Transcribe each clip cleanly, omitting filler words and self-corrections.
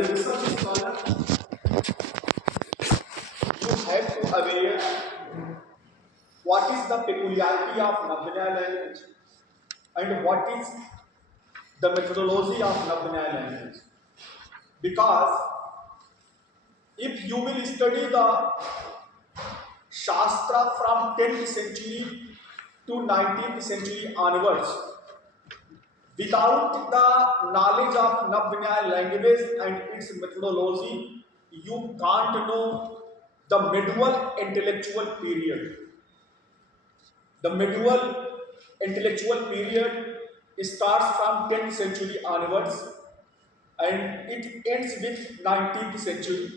a research scholar, you have to aware what is the peculiarity of Navya language and what is the methodology of Navya language. Because if you will study the Shastra from 10th century to 19th century onwards, without the knowledge of Navya language and its methodology, you can't know the medieval intellectual period. The medieval intellectual period starts from 10th century onwards and it ends with 19th century.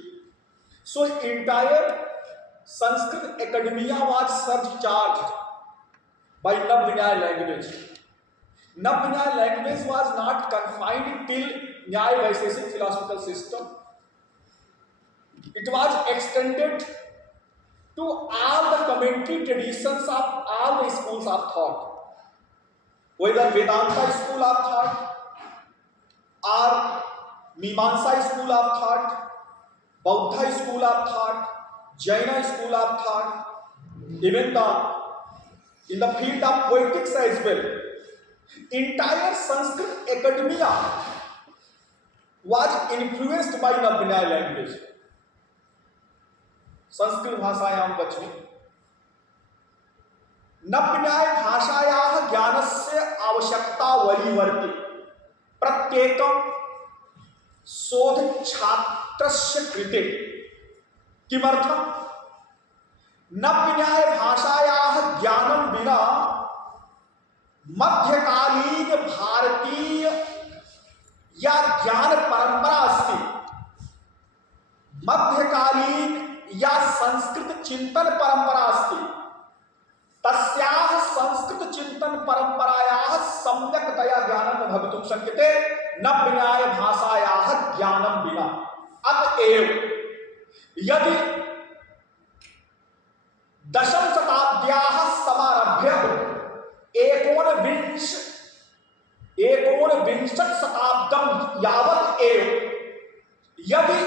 So entire Sanskrit academia was subcharged by Navya language. Navya language was not confined till Nyaya Vaisheshik philosophical system. It was extended to all the commentary traditions of all the schools of thought, whether Vedanta school of thought or Mimamsa school of thought, Buddha school of thought, Jaina school of thought, even in the field of poetics as well. Entire Sanskrit academia was influenced by Navya language. Sanskrit भाषायां वच्मि नव्या भाषायाः ज्ञानस्य आवश्यकता वरीवर्ति प्रत्येकं शोधछात्रस्य कृते किमर्थं नव्या भाषायाः ज्ञानं विना मध्यकालीन भारतीय या ज्ञान परंपरा अस्ति, मध्यकालीन या संस्कृत चिंतन परंपरा अस्ति, तस्याः संस्कृत चिंतन परंपरायाः सम्यक्तया ज्ञानं न भवितुं शक्यते नव्या भाषायाः ज्ञानं विना। अतएव यदि दशम शताब्द्याः समारभ्य एकोनविंशति शताब्दं यावत् एव यदि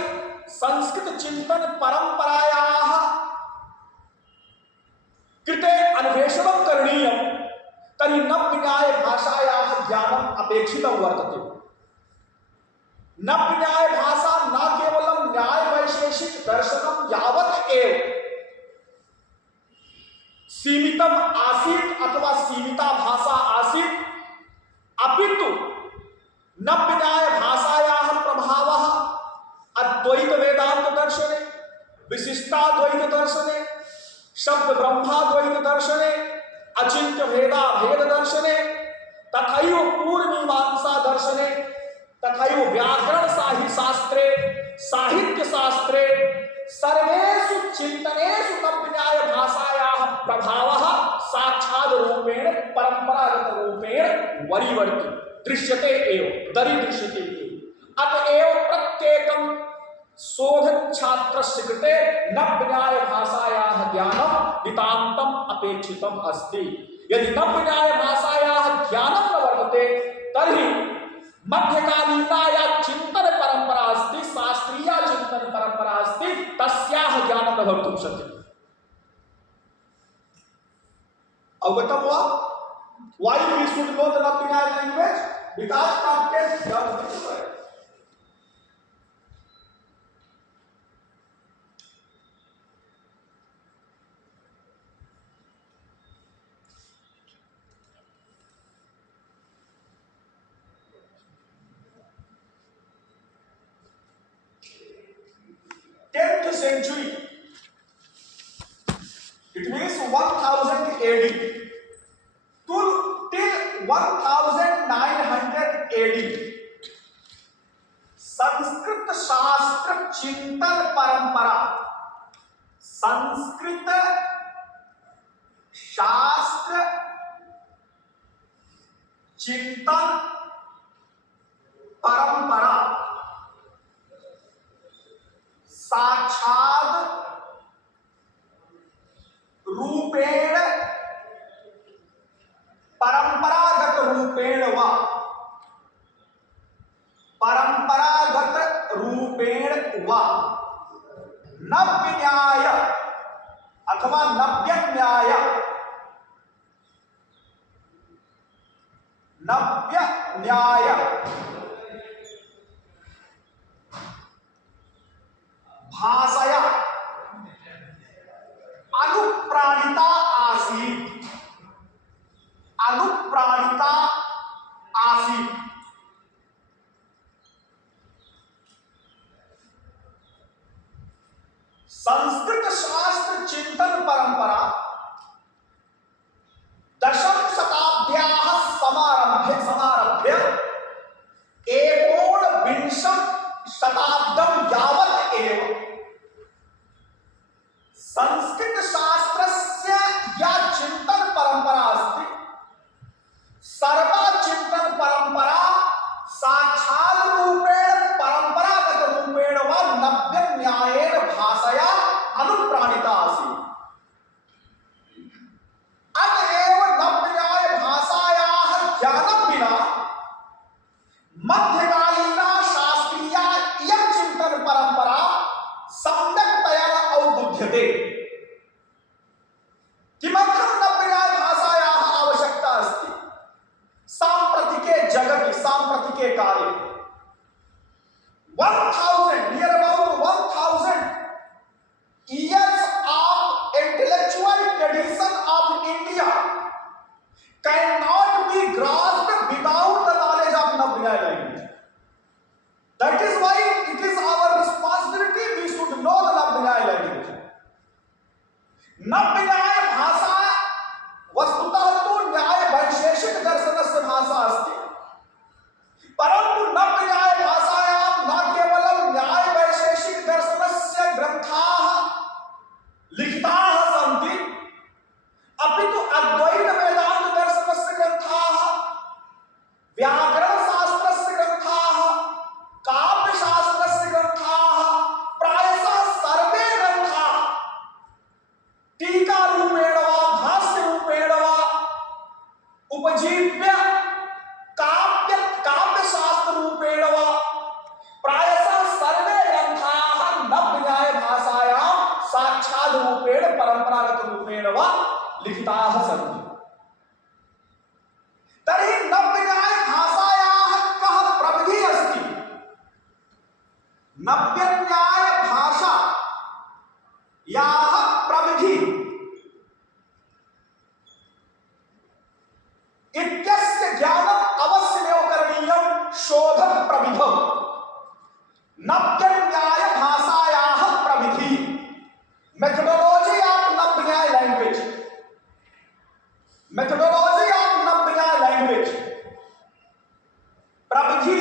संस्कृत चिंतन परंपरायाः कृते अन्वेषणं करणीयं तर्हि नव्या भाषायाः ज्ञानम् अपेक्षितं वर्तते। नव्या भाषा न केवलं न्याय वैशेषिक दर्शनं यावत् एव सीमितम आसीत् अथवा सीमिता भाषा आसीत्, अपितु नव्या भाषायाः प्रभावः अद्वैत वेदांत दर्शने, विशिष्टाद्वैत दर्शने, शब्द ब्रह्माद्वैत दर्शने, अचिंत्य भेदा भेद दर्शने, तथैव पूर्वमीमांसा दर्शने, तथैव व्याकरण शास्त्रे, साहित्य शास्त्रे सर्वेषु चिंतनेषु नव्या भाषायाः प्रभावः साक्षात् रूपेण परंपरागत रूपेण वरीवर्ति दृश्यते एव दरीदृश्यते एव। अतएव प्रत्येकं शोधछात्रस्य कृते नव्या भाषायाः ज्ञानं नितान्तम् अपेक्षितम् अस्ति। यदि नव्या भाषायाः ज्ञानं न वर्तते तर्हि मध्यकालीना या चिंतन परंपरा अस्ति, शास्त्रीय चिंतन परंपरा अस्ति, तस्याः ज्ञानं न भवितुं शक्यते। अवगतं वा? Why we should know the Navya language? Because content does differ. Century, it means 1000 AD till 1900 AD Sanskrit शास्त्र चिंतन परंपरा, संस्कृत शास्त्र चिंतन परंपरा साक्षात रूपेण परंपरागत रूपेण व परंपरागत रूप वा नव्य न्याय अथवा नव्य न्याय, नव्य न्याय भाषया अनुप्राणिता आसीत्, अनुप्राणिता आसीत्। संस्कृत शास्त्र चिंतन परंपरा दशम शताब्द्याः समारभ्य एकोनविंशं शताब्दं यावत् एव संस्कृत शास्त्रस्य या चिंतन परंपरा अस्ति, सर्वा चिंतन परंपरा साक्षात् रूपेण परंपरागत रूपेण वा नव्य न्यायेन भाषया अनुप्राणिता आसीत्। अतएव नव्य न्याय भाषायाः ज्ञानं विना मध्यकालीना शास्त्रीया इयं चिंतन परंपरा सम्यक्तया न अवबुध्यते। किमर्थं नव्य न्याय भाषायाः आवश्यकता अस्ति? सांप्रतिके जगति, सांप्रतिके काले 1000 near about 1000 years of intellectual tradition of India cannot be grasped without the knowledge of Navya language. That is why it is our responsibility, we should know the Navya language. Navya भाषा वस्तुतः तो न्याय वैशेषिक दर्शनस्य भाषा अस्ति, परन्तु नव्य न्याय भाषायां न केवलं न्याय वैशेषिक दर्शनस्य ग्रन्थाः लिखिताः सन्ति, अपि तु अद्वैत वेदांत दर्शनस्य ग्रन्थाः, व्याकरण शास्त्रस्य ग्रन्थाः, काव्यशास्त्रस्य ग्रन्थाः, प्रायशः सर्वे ग्रन्थाः टीका रूपेण वा भाष्य रूपेण वा उपजीव्य काव्यशास्त्र रूपेण वा प्रायशः सर्वे ग्रन्थाः नव्य न्याय भाषायां साक्षात् रूपेण परंपरागत रूपेण वा लिखिताः सन्ति। तर्हि नव्य न्याय भाषायाः कः प्रविधिः अस्ति? नव्य न्याय भाषा याः प्रविधि इत्यस्य ज्ञानम् अवश्यमेव करणीयं शोध प्रविधौ। नव्य न्याय भाषायाः प्रविधि, मेथोडोलॉजी ऑफ नव्य न्याय लैंग्वेज, मेथोडोलॉजी ऑफ नव्य न्याय लैंग्वेज, प्रविधि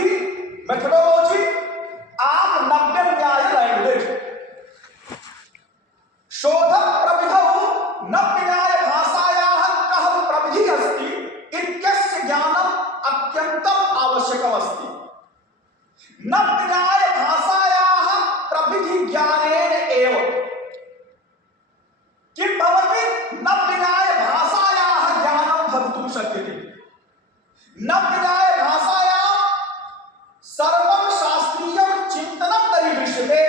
मेथोडोलॉजी ऑफ नव्य न्याय लैंग्वेज। शोध प्रविधौ नव्य न्याय भाषायाः कः प्रविधिः अस्ति इत्यस्य ज्ञानम् अत्यन्तम् आवश्यकम् अस्ति। नव्य न्याय भाषायाः प्रविधि ज्ञानेन एव किं भवति? नव्य न्याय भाषायाः ज्ञानं भवितुं शक्यते। नव्य न्याय भाषायां सर्वं शास्त्रीयं चिन्तनं दरीदृश्यते,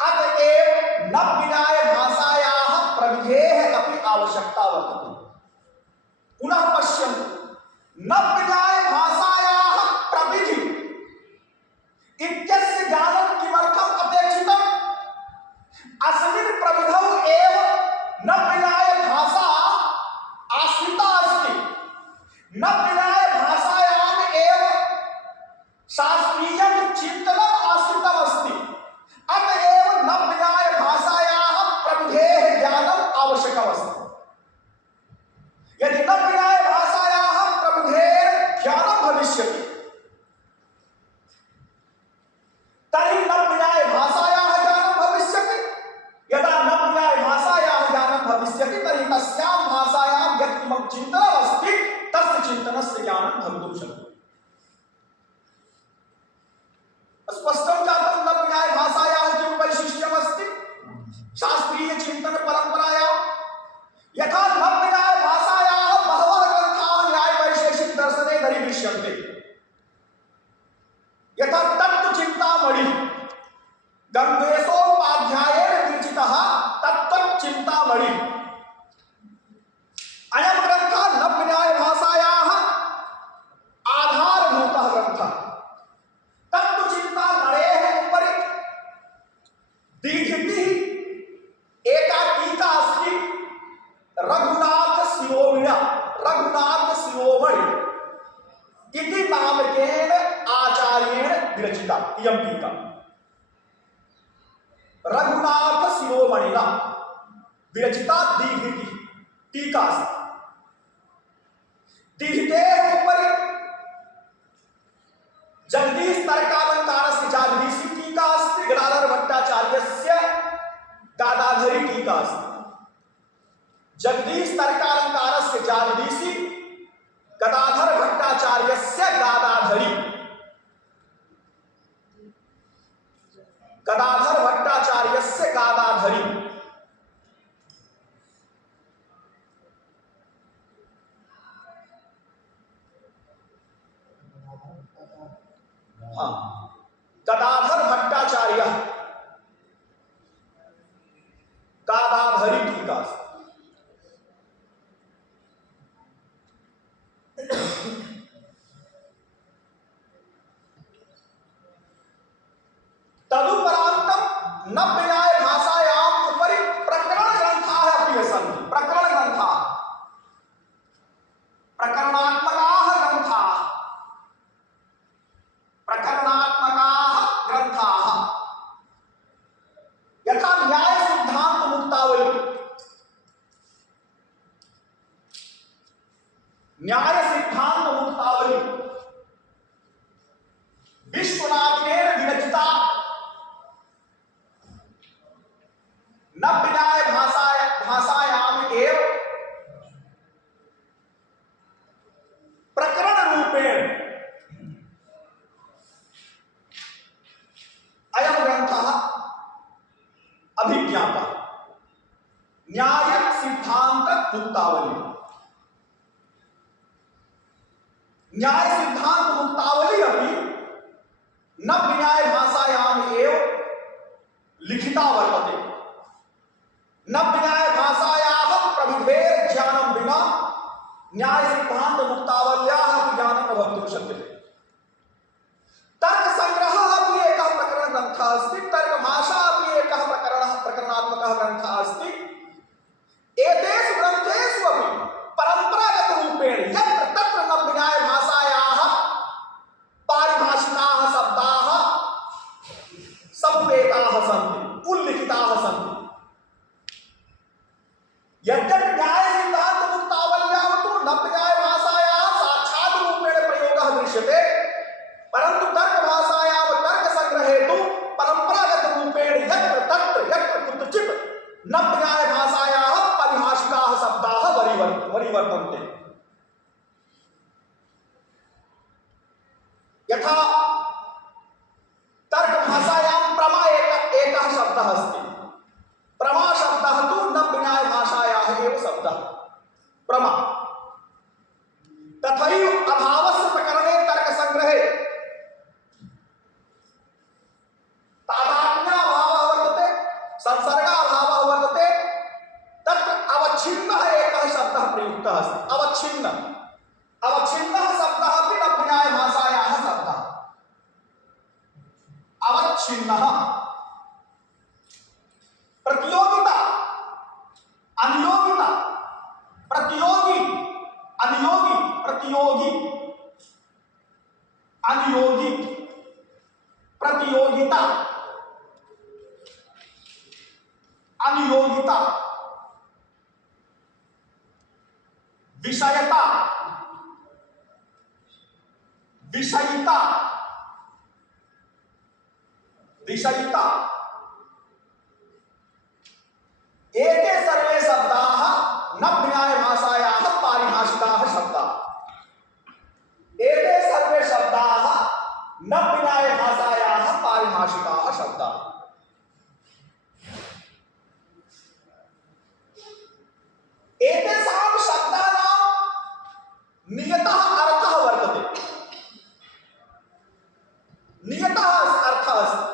अतएव नव्य न्याय भाषायाः प्रविधेः अपि आवश्यकता वर्तते। पुनः पश्यन्तु, नव्य न्याय भाषायाः प्रविधि इत्यस्य ज्ञानं किमर्थम् अपेक्षितम्? अस्मिन् प्रविधौ एव नव्य न्याय भाषा आश्रिता अस्ति। नव्य न्याय भाषायाम् एव शास्त्रीयं चिन्तनम् आश्रितम् अस्ति। अतएव नव्य न्याय भाषायाः प्रविधेः ज्ञानम् आवश्यकम् अस्ति। यदि नव्य न्याय भाषायाः प्रविधेः गंगेशोपाध्यायेन विरचितः तत्त्वचिन्तामणि। अयं ग्रन्थः नव्यन्यायभाषायाः आधारभूतः ग्रन्थः। तत्त्वचिन्तामणेः उपरि दीर्घितिः एका टीका अस्ति रघुनाथशिरोमणि इति नामकेन आचार्येण विरचिता। इयं टीका रघुनाथशिरोमणिना विरचिता दीर्घितिः टीका अस्ति। दीर्घितेः उपरि जगदीश तर्कालंकारस्य जागदीशी टीका अस्ति। गदाधर भट्टाचार्यस्य गादाधरी टीका अस्ति। जगदीश तर्कालंकारस्य जागदीशी, गदाधर भट्टाचार्यस्य गादाधरी। गदाधर भट्टाचार्यस्य गादाधरी। हाँ, गदाधर भट्टाचार्य गादाधरी टीका। तदुपरांतम नव्यन्याय भाषायाम् उपरि प्रकरण ग्रन्थाः अपि सन्ति। प्रकरण ग्रन्थाः, प्रकरणात्मकाः ग्रन्थाः, प्रकरणात्मकाः ग्रन्थाः यथा न्याय सिद्धांत मुक्तावली। न्याय सिद्धांत मुक्तावली विश्वनाथेन विरचिता नव्यन्याय भाषायाम् एव प्रकरण रूपेण अयं ग्रन्थः अभिज्ञातः। न्याय सिद्धांत मुक्तावली। न्याय सिद्धांत मुक्तावली अपि नव्यन्याय भाषायाम् एव लिखिता वर्तते। नव्यन्याय भाषायाः प्रविधेः ज्ञानं विना न्याय सिद्धांत मुक्तावल्याः अपि ज्ञानं न भवितुं शक्यते। तर्क संग्रहः अपि एकः प्रकरण ग्रन्थः अस्ति। तर्कभाषा अपि एकः प्रकरणात्मकः ग्रन्थः अस्ति। एतेषु ग्रन्थेषु अपि परम्परागत रूपेण यत्र तत्र नव्यन्याय भाषायाः पारिभाषिकाः शब्दाः समुपेताः सन्ति, उल्लिखिताः सन्ति। यद्यपि न्याय सिद्धांत मुक्तावल्यां तु नव्यन्याय भाषायाः साक्षात् रूपेण प्रयोगः दृश्यते, परन्तु तर्कभाषायां तर्कसंग्रहे तु परम्परागत रूपेण यत्र तत्र यत्र कुत्रचित् नव्यन्याय भाषायाः परिभाषिकाः शब्दाः वरिवर्तन्ते। यथा तर्कभाषायां प्रमा एकः शब्दः अस्ति। प्रमा शब्दः तु नव्यन्याय भाषायाः एव शब्दः प्रमा। तथैव अभावस्य प्रकरणे तर्कसंग्रहे तादात्म्याभावः वर्तते, संसर्गाभावः वर्तते। तत्र अवच्छिन्नः एकः शब्दः प्रयुक्तः अस्ति। अवच्छिन्नः शब्दः अपि नव्यन्याय भाषायाः शब्दः। अवच्छिन्नः प्रतियोगिता, अनियोगिता, प्रतियोगी, अनियोगी, प्रतियोगी, अनियोगी, प्रतियोगिता, अनियोगिता, विषयता, विषयिता, विषयिता। एते सर्वे शब्दाः नव्यन्याय भाषायाः पारिभाषिकाः शब्दाः। एते सर्वे शब्दाः नव्यन्याय भाषायाः पारिभाषिकाः शब्दाः। एतेषां शब्दानां नियतः अर्थः वर्तते। नियतः अर्थः अस्ति।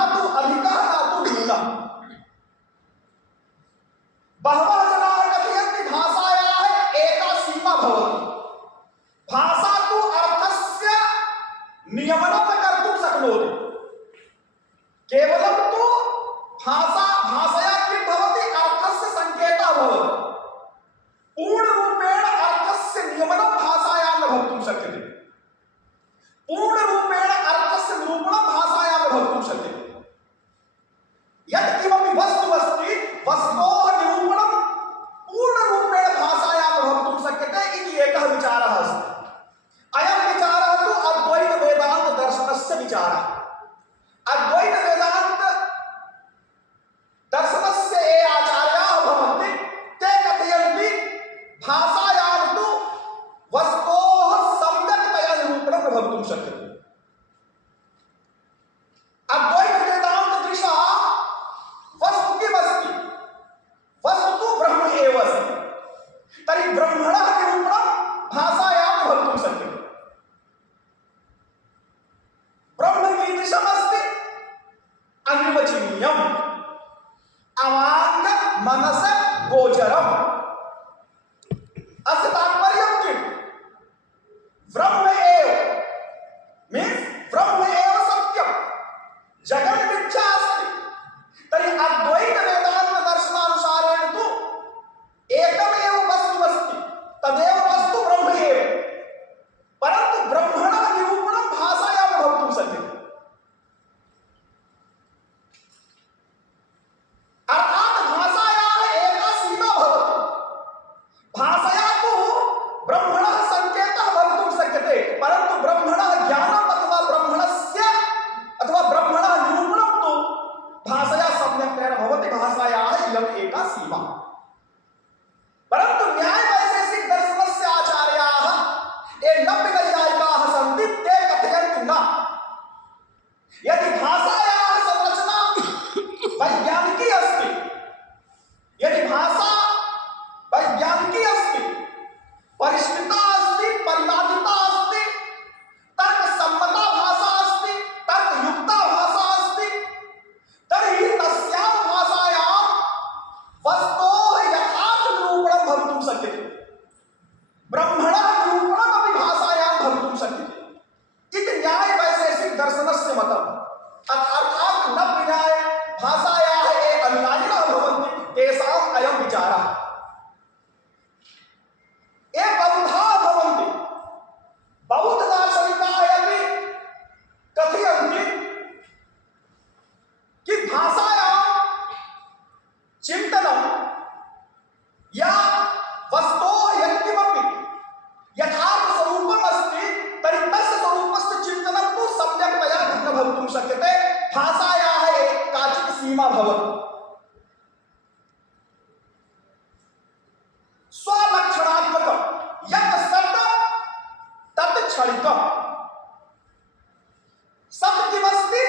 न तु अधिकः न तु न्यूनः। बहवः जनाः कथयन्ति भाषायाः एका सीमा भवति। भाषा तु अर्थस्य नियमनं न कर्तुं शक्नोति। केवलं तु भाषया किं भवति, अर्थस्य सङ्केतः भवति। पूर्णरूपेण अर्थस्य नियमनं भाषायां न भवितुं शक्यते। पूर्णरूपेण अर्थस्य निरूपणं भाषायां न भवितुं शक्यते। यत् किमपि वस्तु अस्ति, वस्तोः निरूपणं पूर्णरूपेण भाषायां न भवितुं शक्यते इति एकः विचारः अस्ति। अयं विचारः तु अद्वैत वेदान्त दर्शनस्य विचारः। अद्वैत वेदांत दर्शनस्य ये आचार्याः भवन्ति ते कथयन्ति भाषायां तु वस्तोः सम्यक्तया निरूपणं न भवितुं शक्यते। अद्वैत वेदांत दृशा वस्तु किमस्ति, वस्तु तु ब्रह्म एव अस्ति। तर्हि ब्रह्मणः निरूपणं भाषायां न भवितुं शक्यते। ब्रह्म कीदृशमस्ति, अनिर्वचनीयम्, अवाङ्ग मनस गोचरम्। अस्य तात्पर्यं किं, ब्रह्म एव मीन्स् ब्रह्म एव सत्यं, जगत् मिथ्या अस्ति। तर्हि अद्वैत वेदांत दर्शनानुसारेण तु एकमेव वस्तु अस्ति, तदेव वस्तु ब्रह्म एव। परन्तु ब्रह्मणः निरूपणं भाषायां न भवितुं शक्यते। अर्थात् भाषायाः एका सीमा भवति। भाषया तु ब्रह्मणः सङ्केतः भवितुं शक्यते, परन्तु ब्रह्मणः ज्ञानम् अथवा ब्रह्मणः निरूपणं तु भाषया सम्यक्तया न भवति। भाषायाः इयम् एका सीमा। परन्तु न्यायवैशेषिक दर्शनस्य आचार्याः ये नव्यनैयायिकाः सन्ति ते कथयन्ति न, यदि भाषायाः संरचना वैज्ञानिकी अस्ति, यदि भाषा वैज्ञानिकी अस्ति, परिष्कृता अस्ति, परिमार्जिता अस्ति, तर्कसम्मता भाषा अस्ति, तर्कयुक्ता भाषा अस्ति, तर्हि तस्यां भाषायां वस्तोः यथार्थ निरूपणं भवितुं शक्यते। ब्रह्मणः निरूपणमपि भाषायां भवितुं शक्यते इति न्यायवैशेषिक दर्शनस्य मतम्। अर्थात् नव्यन्याय भाषायाः ये अनुयायिनः भवन्ति तेषाम् अयं विचारः। ये बौद्धाः भवन्ति, बौद्धदार्शनिकाः अपि कथयन्ति कि भाषायां चिन्तनं या वस्तोः यत्किमपि यथार्थ स्वरूपम् अस्ति, तर्हि तस्य स्वरूपस्य चिन्तनं तु सम्यक्तया न भवितुं शक्यते। भाषायाः काचित् सीमा भवति। स्वलक्षणात्मकं यत् सत् तत् क्षणिकम्। सत् किमस्ति,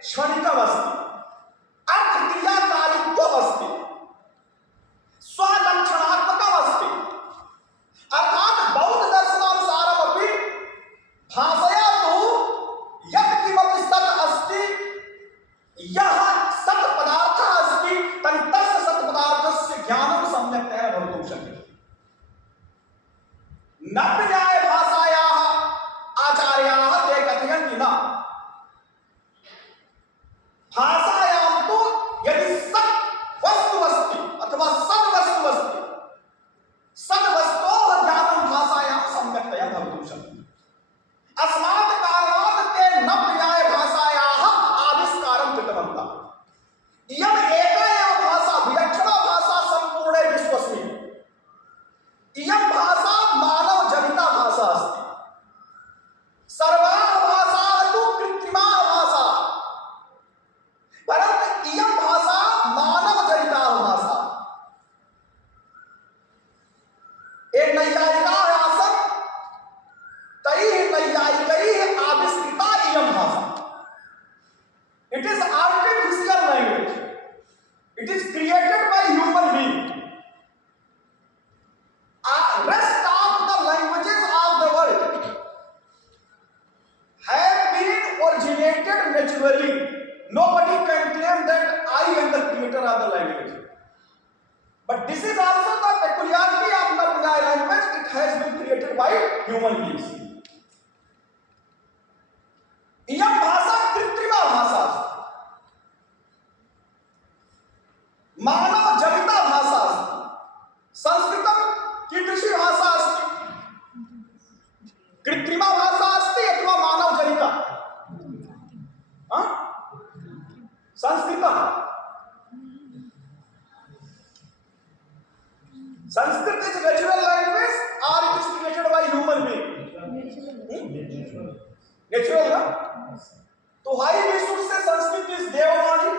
क्षणिकमस्ति, अर्थक्रियाकारित्वमस्ति, स्वलक्षणात्मकमस्ति। अर्थात् बौद्ध दर्शनानुसारमपि भाषया तु यत् किमपि सत् अस्ति, यः सत् पदार्थः अस्ति, तर्हि तस्य सत् पदार्थस्य ज्ञानं सम्यक्तया भवितुं शक्यते। नव्यन्याय भाषायाः आचार्याः ते कथयन्ति न, भाषायां तु यदि सत् वस्तु अस्ति अथवा सद्वस्तु अस्ति, सद्वस्तोः ज्ञानं भाषायां सम्यक्तया भवितुं शक्यते। अस्मात् कारणात् ते नव्यन्याय भाषायाः आविष्कारं कृतवन्तः। इयम् एका एव भाषा, विलक्षणा भाषा सम्पूर्णे विश्वस्मिन्। इयं भाषा मानवजनिता भाषा अस्ति। सर्वाः भाषाः तु कृत्रिमाः भाषाः, परन्तु इयं भाषा मानवजनिता भाषा। ये नैयायिकाः आसन्, तैः नैयायिकैः आविष्कृता इयं भाषा। It is artificial language. But this is also the peculiarity of Nabinae language. It has been created by human beings. इयं भाषा कृत्रिमा भाषा मानव जनिता भाषा संस्कृतं कीदृशी भाषा अस्ति कृत्रिमा भाषा अस्ति अथवा मानव जनिता संस्कृतं Sanskrit is natural language or it is created by human being? Natural, ना? तो why we should say Sanskrit is Devavani?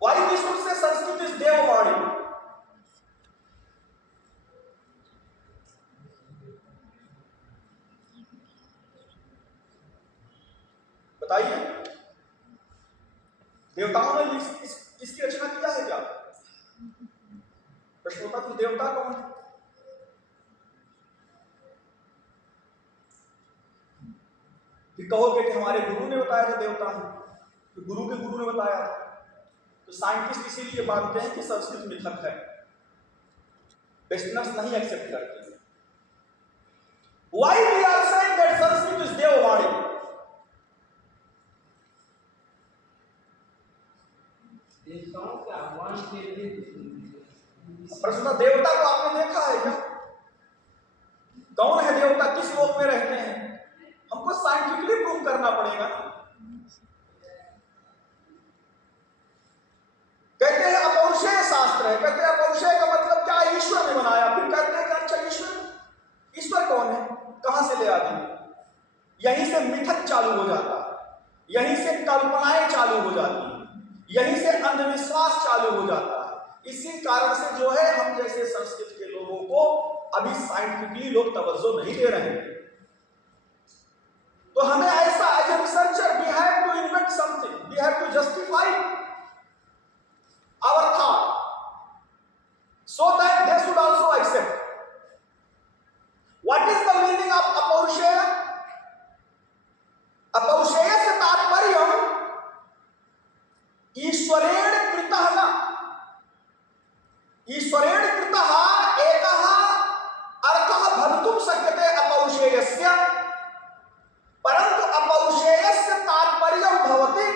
Why we should say Sanskrit is Devavani? बताइए देवताओं ने इसकी रचना किया है क्या? प्रश्न होता तो देवता कौन है? फिर कहोगे कि हमारे गुरु ने बताया था देवता है, तो गुरु के गुरु ने बताया था, तो साइंटिस्ट इसीलिए मानते हैं कि संस्कृत मिथक है, वेस्टर्नर्स नहीं एक्सेप्ट करते। Why we are saying that Sanskrit is Devavani? प्रश्न देवता को आपने देखा है क्या? कौन है देवता, किस लोक में रहते हैं? हमको साइंटिफिकली प्रूव करना पड़ेगा। कहते हैं अपौरुषेय शास्त्र है, कहते हैं अपौरुषेय का मतलब क्या? ईश्वर ने बनाया। फिर कहते हैं कि अच्छा ईश्वर कौन है, कहां से ले आते? यहीं से मिथक चालू हो जाता है, यहीं से कल्पनाएं चालू हो जाती है, यहीं से अंधविश्वास चालू हो जाता है। इसी कारण से जो है हम जैसे संस्कृत के लोगों को अभी साइंटिफिकली लोग तवज्जो नहीं दे रहे हैं। तो हमें ऐसा as a researcher we have to invent something, we have to justify our thought so that they should also accept. What is the meaning of अपौरुषेय? अपौरुषेय से तात्पर्य ईश्वरेण कृतः न, ईश्वरेण कृतः एकः अर्थः भवितुं शक्यते अपौरुषेयस्य, परन्तु अपौरुषेयस्य तात्पर्यं भवति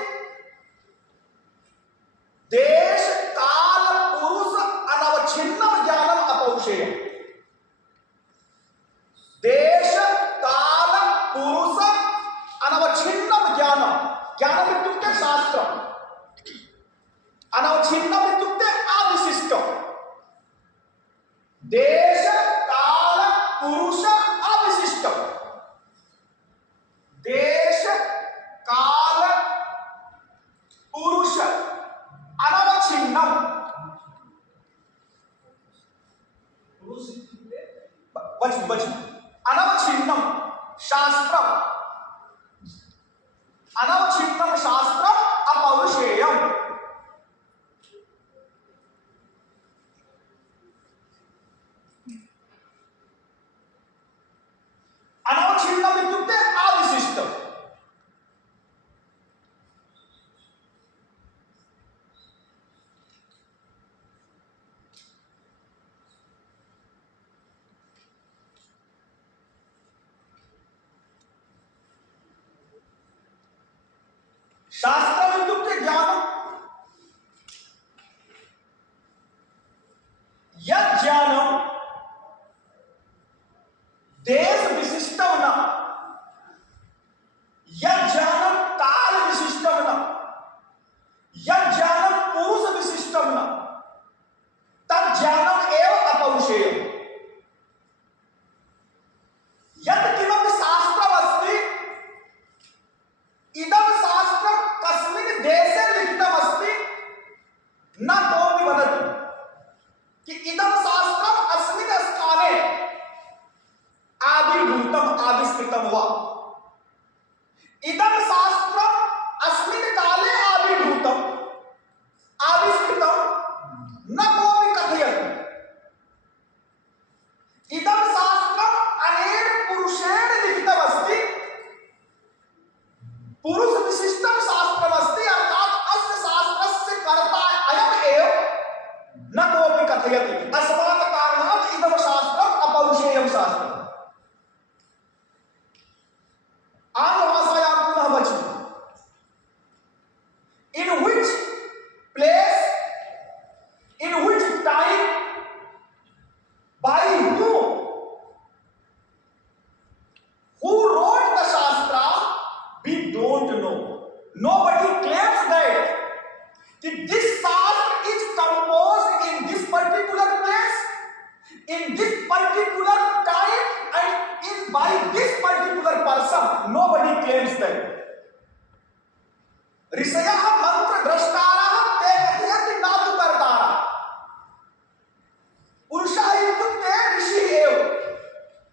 देश काल पुरुष अनवच्छिन्नं ज्ञानम् अपौरुषेयम्। देश काल पुरुष अनवच्छिन्नं ज्ञानम्, ज्ञानम् इत्युक्ते शास्त्रम्, अनवच्छिन्नम् इत्युक्ते अविशिष्टम्। देश काल पुरुष अविशिष्टम्, देश काल पुरुष अनवच्छिन्नम्, अनवच्छिन्नम् शास्त्रम्, अनवच्छिन्नम् शास्त्रम् अपौरुषेयम्। अनवच्छिन्नम् इत्युक्ते अविशिष्टम्।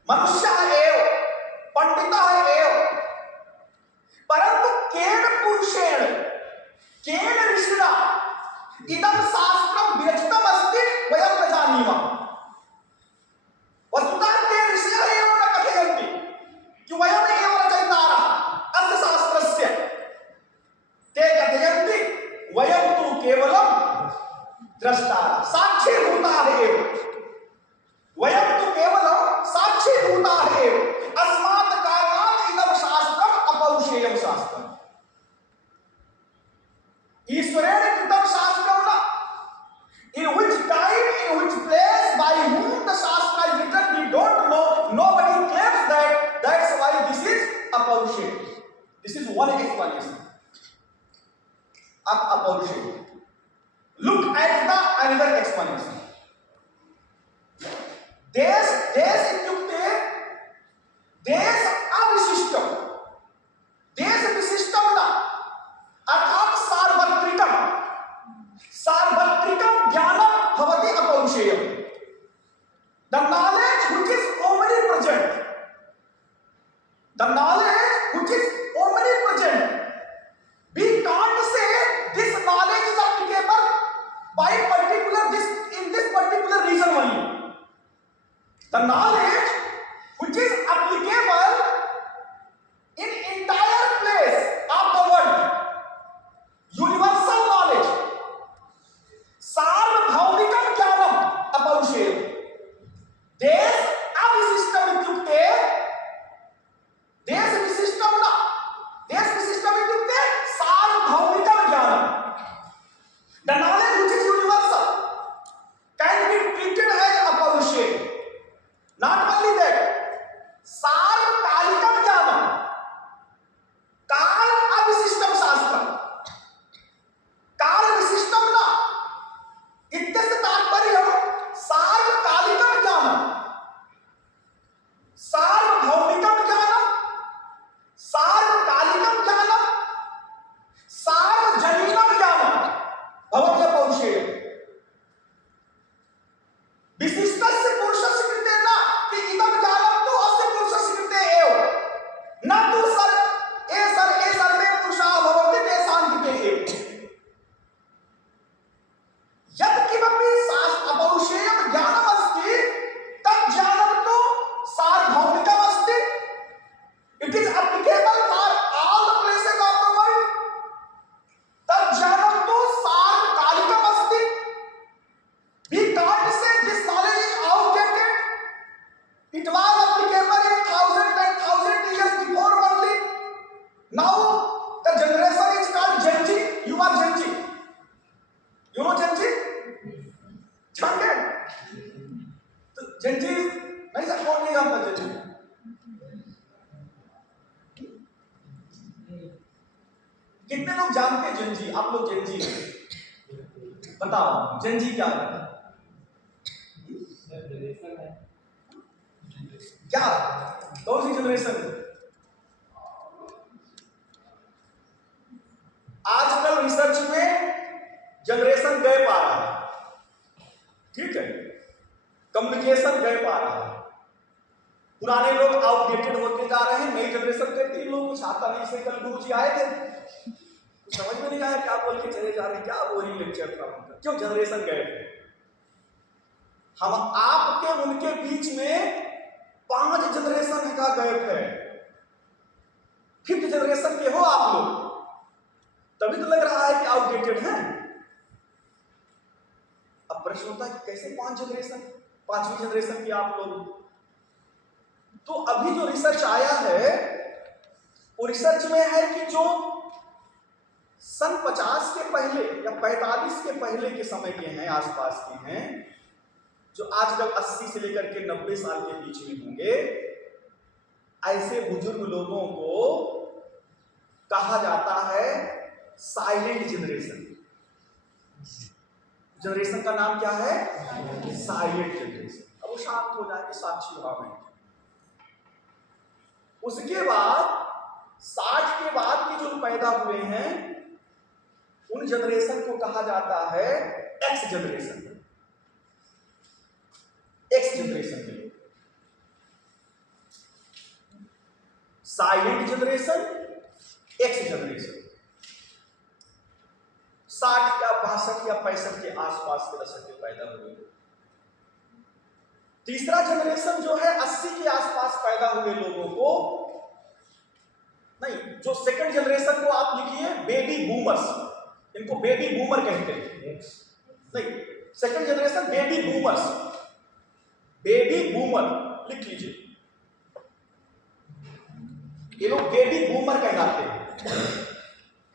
मनुष्य एव पंडितः एव परंतु केन पुरुषेण केन ऋषिणा इदं शास्त्रं विरचितम् अस्ति वयं न जानीमः। वस्तुतः ते ऋषयः एव न कथयन्ति कि वयम् एव रचयितारः अस्य शास्त्रस्य। ते कथयन्ति वयं तु केवलं द्रष्टारः साक्षीभूताः एव। वयं तु केवलं साक्षीभूताः एव। अस्मात् कारणात् इदं शास्त्रम् अपौरुषेयं शास्त्रम्। ईश्वरेण कृतं शास्त्रं न। In which time, in which place, by whom the shastra is written, we don't know. Nobody claims that. That's why this is apaurushaya. This is one explanation of apaurushaya. Look at the another explanation. देश देश इत्युक्ते देश अविशिष्टम, देश विशिष्टम न, अर्थात सार्वत्रिकम। सार्वत्रिकम ज्ञानम भवति अपौरुषेयम। The knowledge which is omnipresent, the knowledge which is omnipresent, we can't say this knowledge is applicable by particular this in this particular region only. The knowledge which is applicable in entire place of the world, universal knowledge, सार्वभौमिकं ज्ञानम अपौरुषेयम। देश अविशिष्टम इत्युक्ते देश विशिष्टम न, देश विशिष्टम इत्युक्ते सार्वभौमिकं ज्ञानम। The knowledge which is universal can be treated as अपौरुषेय। Not only that, सार्वकालिकं ज्ञानम, काल अविशिष्टम शास्त्रम। काल विशिष्टम न, इत्यस्य तात्पर्यं सार्वकालिकं ज्ञानम, सार्वभौमिकं ज्ञानम, सार्वकालिकं ज्ञानम, सार्वजनीनं ज्ञानम भवति अपौरुषेयम्। विशिष्टस्य पुरुषस्य कृते न कि इदं ज्ञानं तु अस्य पुरुषस्य कृते एव, न तु ए सर्वे पुरुषाः भवन्ति तेषां कृते एव। यत्किमपि अपौरुषेयं ज्ञानम् अस्ति तत् ज्ञानं तु सार्वभौमिकम् अस्ति। It is applicable for all the places of the world. तत् ज्ञानं तु सार्वकालिकम् अस्ति। We can't say this knowledge is outdated. It was applicable in thousands and thousands years before only. Now the generation is called Gen Z. You are Gen Z. You know Gen Z? जानते हैं? तो Gen Z नहीं sir, कौन नहीं जानता Gen Z? कितने लोग जानते हैं Gen Z? आप लोग Gen Z बताओ, Gen Z क्या है? क्या कौन सी जनरेशन? आजकल रिसर्च में जनरेशन गैप आ रहा है, ठीक है, कम्युनिकेशन गैप आ रहा है। पुराने लोग आउटडेटेड होते जा रहे हैं, नई जनरेशन कहती है लोग कुछ आता नहीं। से कल गुरु जी आए थे, समझ में नहीं आया क्या बोल के चले जा रहे हैं, क्या बोरिंग लेक्चर था उनका। क्यों? जनरेशन गैप है। हम आपके उनके बीच में 5 जनरेशन का गैप है। 5th जनरेशन के हो आप लोग, तभी तो लग रहा है कि आउटडेटेड है। अब प्रश्न होता है कि कैसे 5 जनरेशन, 5वीं जनरेशन के आप लोग। तो अभी जो रिसर्च आया है वो रिसर्च में है कि जो सन 50 के पहले या 45 के पहले के समय के हैं, आसपास के हैं, जो आजकल 80 से लेकर के 90 साल के बीच में होंगे, ऐसे बुजुर्ग लोगों को कहा जाता है साइलेंट जनरेशन। जनरेशन का नाम क्या है? Silent generation. अब वो शांत हो जाएंगे, साक्षी भाव में। उसके बाद 60 के बाद के जो पैदा हुए हैं उन जनरेशन को कहा जाता है एक्स जनरेशन। एक्स जनरेशन के लोग साइलेंट जनरेशन, एक्स जनरेशन। 60 या 62 या 65 के आसपास के दशक में पैदा हुए। तीसरा जनरेशन जो है 80 के आसपास पैदा हुए लोगों को, नहीं, जो सेकंड जनरेशन को आप लिखिए बेबी बूमर्स, इनको बेबी बूमर कहते हैं। नहीं, second generation baby boomers, baby boomer लिख लीजिए, ये लोग बेबी बूमर कहलाते हैं।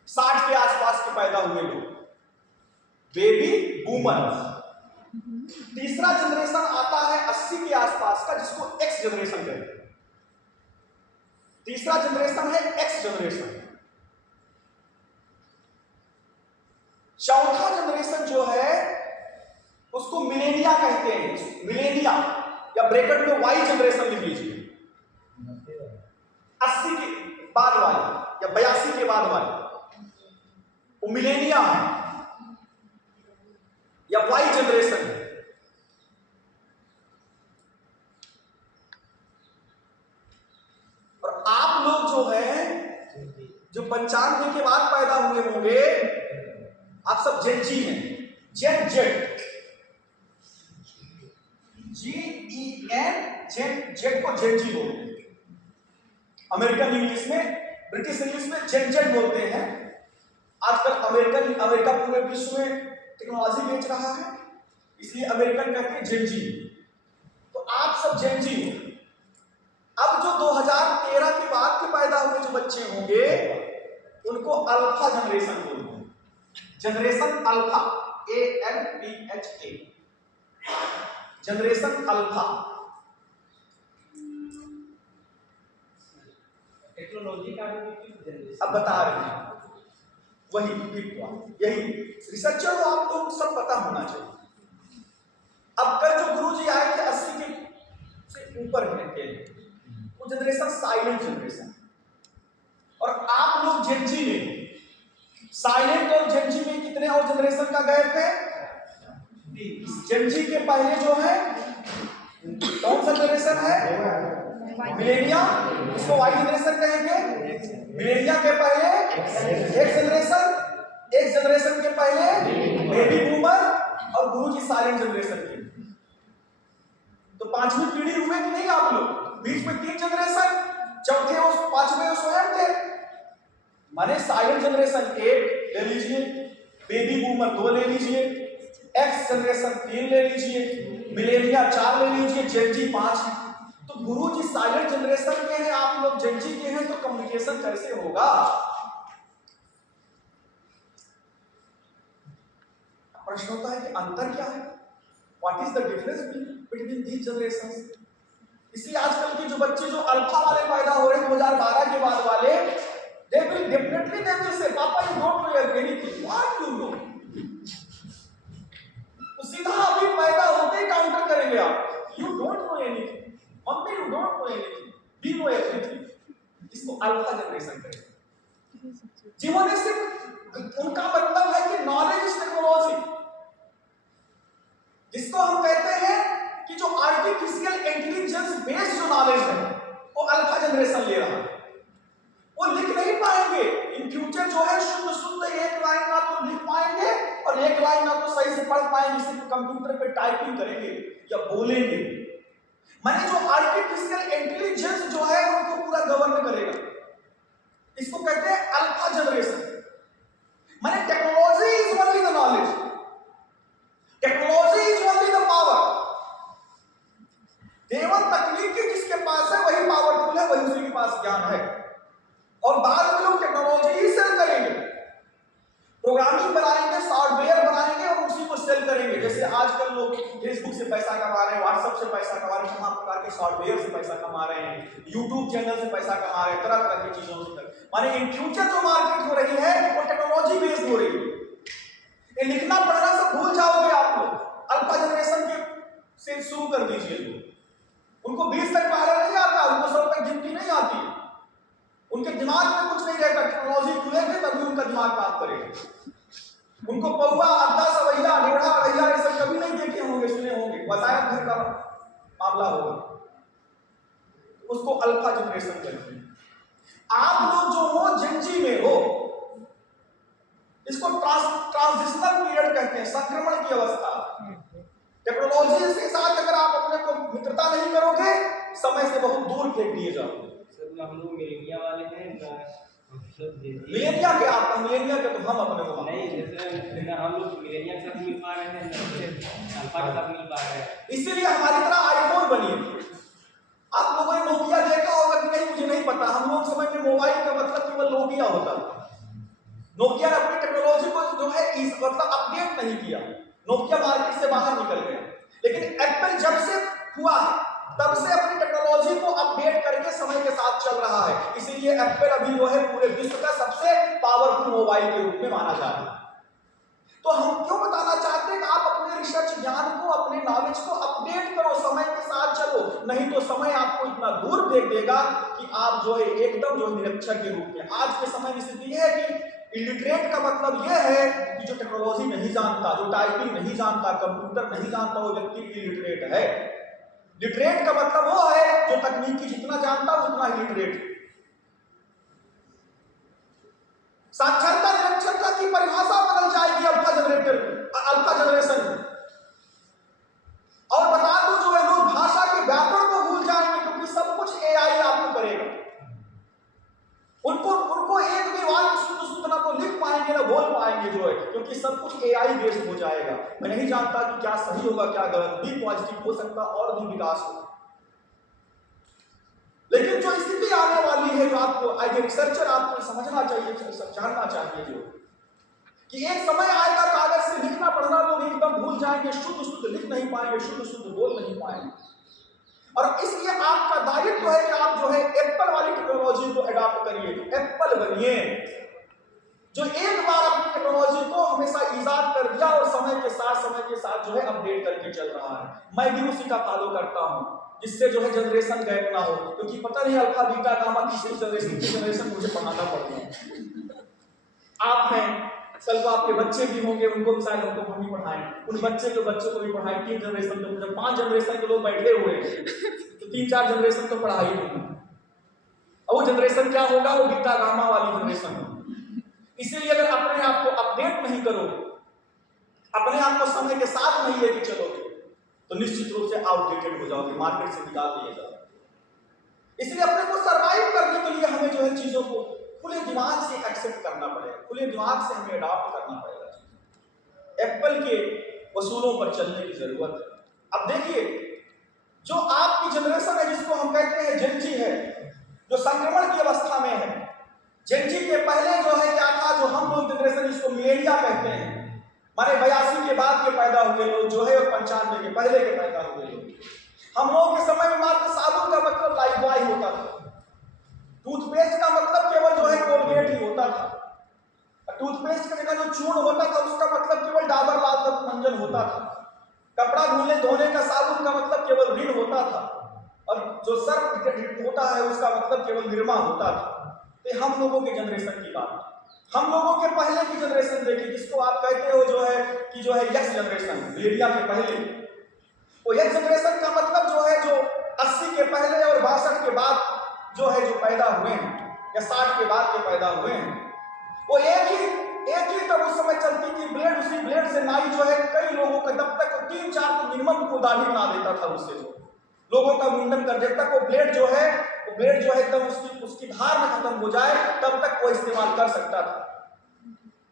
60 के आसपास के पैदा हुए लोग बेबी बूमर। तीसरा जनरेशन आता है 80 के आसपास का, जिसको एक्स जनरेशन कहते हैं। तीसरा जनरेशन है एक्स जनरेशन। चौथा जनरेशन जो है उसको मिलेनिया कहते हैं। मिलेनिया या ब्रैकेट में वाई जनरेशन लिख लीजिए, 80 के बाद वाली या 82 के बाद वाली, वो मिलेनिया है या वाई जनरेशन है। और आप लोग जो है जो 95 के बाद पैदा हुए होंगे, आप सब जेन जी हैं। जेन जेड, GEN, जेन जेड को जेन जी बोलते हैं। अमेरिकन इंग्लिश में, ब्रिटिश इंग्लिश में जेन जेड बोलते हैं। आजकल अमेरिका पूरे विश्व में टेक्नोलॉजी बेच रहा है, इसलिए अमेरिकन कहते हैं जेन जी। तो आप सब जेन जी हो। अब जो 2013 के बाद के पैदा हुए जो बच्चे होंगे उनको अल्फा जनरेशन बोलते हैं। Generation alpha, ALPHA, generation alpha. Technology का अब बता रहे हैं वही, यही रिसर्चर को आप लोग सब पता होना चाहिए। अब कल जो गुरुजी आए थे 80 के से ऊपर के, वो जनरेशन साइलेंट जनरेशन। और आप लोग जेन जी में, साइलेंट और जेन जी में कितने और जनरेशन का गैप है? जेन जी के पहले जो है कौन सा जनरेशन है? मिलेनिया, इसको वाई जनरेशन कहेंगे। मिलेनिया के पहले एक जनरेशन के पहले बेबी बूमर, और गुरुजी साइलेंट जनरेशन के। तो पांचवी पीढ़ी हुए कि नहीं आप लोग? बीच में 3 जनरेशन, चौथे और पांचवे स्वयं थे। माने साइलेंट जनरेशन 1 ले लीजिए, बेबी बूमर 2 ले लीजिए, एक्स जनरेशन 3 ले लीजिए, मिलेनिया 4 ले लीजिए, जेन जी 5। तो गुरुजी साइलेंट जनरेशन के हैं, आप लोग जेन जी के हैं, तो कम्युनिकेशन कैसे होगा? प्रश्न होता है कि अंतर क्या है? What is the difference between these generations? इसलिए आजकल के जो बच्चे जो अल्फा वाले पैदा हो रहे हैं 2012 के बाद वाले, they will definitely say, पापा you don't know anything, what you know? तो सीधा अभी पैदा होते ही काउंटर करेंगे आप, you don't know anything, mummy you don't know anything, we know everything। इसको अल्फा जनरेशन करेंगे। जीवन सिर्फ उनका मतलब है कि नॉलेज इज टेक्नोलॉजी, जिसको हम कहते हैं कि जो आर्टिफिशियल इंटेलिजेंस बेस्ड जो नॉलेज है वो अल्फा जनरेशन ले रहा है। वो लिख नहीं पाएंगे इन फ्यूचर, जो है शुद्ध एक लाइन ना तो लिख पाएंगे और एक लाइन ना तो सही से पढ़ पाएंगे, सिर्फ कंप्यूटर पे टाइपिंग करेंगे या बोलेंगे। माने जो आर्टिफिशियल इंटेलिजेंस जो है उनको पूरा गवर्न करेगा, इसको कहते हैं अल्फा जनरेशन। माने technology is only the knowledge, technology is only the power. केवल तकनीकी जिसके पास है वही पावरफुल है, वही उसी के पास ज्ञान है। और बाद में लोग टेक्नोलॉजी ही सेल करेंगे, प्रोग्रामिंग बनाएंगे, सॉफ्टवेयर बनाएंगे और उसी को सेल करेंगे। जैसे आजकल लोग फेसबुक से पैसा कमा रहे हैं, व्हाट्सएप से पैसा कमा रहे हैं, तमाम प्रकार के सॉफ्टवेयर से पैसा कमा रहे हैं, यूट्यूब चैनल से पैसा कमा रहे हैं, तरह तरह की चीजों से। माने इन फ्यूचर जो मार्केट हो रही है वो टेक्नोलॉजी बेस्ड हो रही है। ये लिखना पढ़ना सब भूल जाओगे आप लोग। अल्फा जनरेशन के से शुरू कर दीजिए। लोग उनको 20 तक पढ़ना नहीं आता, उनको 100 तक गिनती नहीं आती, उनके दिमाग में कुछ नहीं रहता। टेक्नोलॉजी खुलेगी तभी उनका दिमाग काम करेगा। उनको पौवा, अद्दा, सवैया, ढेड़ा, रैया ये सब कभी नहीं देखे होंगे, सुने होंगे, बताया घर का मामला होगा। उसको अल्फा जनरेशन कहते हैं। आप लोग जो हो जिंजी में हो, इसको ट्रांजिशनल पीरियड कहते हैं, संक्रमण की अवस्था। टेक्नोलॉजी के साथ अगर आप अपने को मित्रता नहीं करोगे, समय से बहुत दूर फेंक दिए जाओगे। हम लोग मिलेनिया वाले हैं, मिलेनिया के आप मिलेनिया के तो हम अपने को नहीं, जैसे हम लोग मिलेनिया के साथ मिल पा रहे हैं, अल्फा के साथ मिल पा रहे हैं, इसीलिए हमारी तरह आईफोन बनी है। आप लोगों ने नोकिया देखा होगा कि नहीं, मुझे नहीं पता। हम लोग समय में मोबाइल का मतलब केवल नोकिया होता था। नोकिया ने अपनी टेक्नोलॉजी को जो है मतलब अपडेट नहीं किया, नोकिया मार्केट से बाहर निकल गया। लेकिन एप्पल जब से हुआ है तब से अपनी टेक्नोलॉजी को अपडेट करके समय के साथ चल रहा है। इसीलिए एप्पल अभी जो है पूरे विश्व का सबसे पावरफुल मोबाइल के रूप में माना जा रहा है। तो हम क्यों बताना चाहते हैं कि आप अपने रिसर्च ज्ञान को, अपने नॉलेज को अपडेट करो, समय के साथ चलो, नहीं तो समय आपको इतना दूर फेंक देगा कि आप जो है एकदम जो निरक्षर के रूप में। आज के समय में स्थिति है कि इलिटरेट का मतलब यह है कि जो टेक्नोलॉजी नहीं जानता, जो टाइपिंग नहीं जानता, कंप्यूटर नहीं जानता, वो व्यक्ति इलिटरेट है। लिटरेट का मतलब वो है जो तकनीकी जितना जानता उतना ही लिटरेट। साक्षरता निरक्षरता की परिभाषा बदल जाएगी अल्फा जनरेशन। और बता दो जो है लोग भाषा के व्याकरण को भूल जाएंगे, क्योंकि सब कुछ एआई आपको करेगा। उनको एक भी वाक्य शुद्ध ना तो लिख पाएंगे ना बोल पाएंगे जो है, क्योंकि सब कुछ एआई बेस्ड हो जाएगा। मैं नहीं जानता कि क्या सही होगा क्या गलत, भी पॉजिटिव हो सकता और भी विकास हो। लेकिन जो स्थिति आने वाली है, जो आपको एज ए रिसर्चर आपको समझना चाहिए, जानना चाहिए जो कि एक समय आएगा कागज से लिखना पढ़ना लोग एकदम भूल जाएंगे, शुद्ध लिख नहीं पाएंगे, शुद्ध बोल नहीं पाएंगे। और इसलिए आपका दायित्व है कि आप जो है एप्पल वाली टेक्नोलॉजी को अडॉप्ट करिए, एप्पल बनिए, जो एक बार अपनी टेक्नोलॉजी को हमेशा ईजाद कर दिया और समय के साथ जो है अपडेट करके चल रहा है। मैं भी उसी का फॉलो करता हूं, जिससे जो है जनरेशन गैप ना हो, क्योंकि पता नहीं अल्फा बीटा गामा किस जनरेशन मुझे पढ़ाना पड़ता है। आप हैं, कल को आपके बच्चे भी होंगे, उनको भी शायद हमको हम ही पढ़ाएं, उन बच्चों को भी पढ़ाएं। 3 जनरेशन तो जब 5 जनरेशन के लोग बैठे हुए हैं तो 3-4 जनरेशन तो पढ़ा ही होंगे। और वो जनरेशन क्या होगा, वो बीटा गामा वाली जनरेशन होगी। इसीलिए अगर अपने आप को अपडेट नहीं करोगे, अपने आप को समय के साथ नहीं लेके चलोगे, तो निश्चित रूप से आउटडेटेड हो जाओगे, मार्केट से निकाल दिए जाओगे। इसलिए अपने को सर्वाइव करने के लिए हमें जो है चीजों को खुले दिमाग से एक्सेप्ट करना पड़ेगा, खुले दिमाग से हमें अडॉप्ट करना पड़ेगा। एप्पल के वसूलों पर चलने की जरूरत है। अब देखिए, जो आपकी जनरेशन है जिसको हम कहते हैं जेनजी है, जो संक्रमण की अवस्था में है। जेनजी के पहले जो है क्या था, जो हम लोग जनरेशन जिसको मिलेनिया कहते हैं, माने 82 के बाद के पैदा हुए लोग जो है, और 95 के पहले के पैदा हुए लोग। हम लोगों के समय में मात्र साबुन का मतलब लाइफ बॉय होता था, टूथपेस्ट का मतलब केवल जो है कोलगेट ही होता था, टूथपेस्ट का जगह जो चूर्ण होता था उसका मतलब केवल डाबर लाल मंजन होता था, कपड़ा धोने का साबुन का मतलब केवल रिन होता था, और जो सर्फ होता है उसका मतलब केवल निरमा होता था। तो हम लोगों के जनरेशन की बात, हम लोगों के पहले की जनरेशन देखिए, जिसको आप कहते हो जो है कि जो है यक्स जनरेशन, मिलेनिया के पहले। वो यक्स जनरेशन का मतलब जो है जो 80 के पहले और 62 के बाद जो है जो पैदा हुए हैं, या 60 के बाद के पैदा हुए हैं, वो एक ही तब उस समय चलती थी ब्लेड। उसी ब्लेड से नाई जो है कई लोगों का तब तक 3-4 तो मिनिमम को दाढ़ी बना देता था, उससे जो लोगों का मुंडन कर देता। वो ब्लेड जो है एकदम उसकी धार में खत्म हो जाए तब तक वो इस्तेमाल कर सकता था।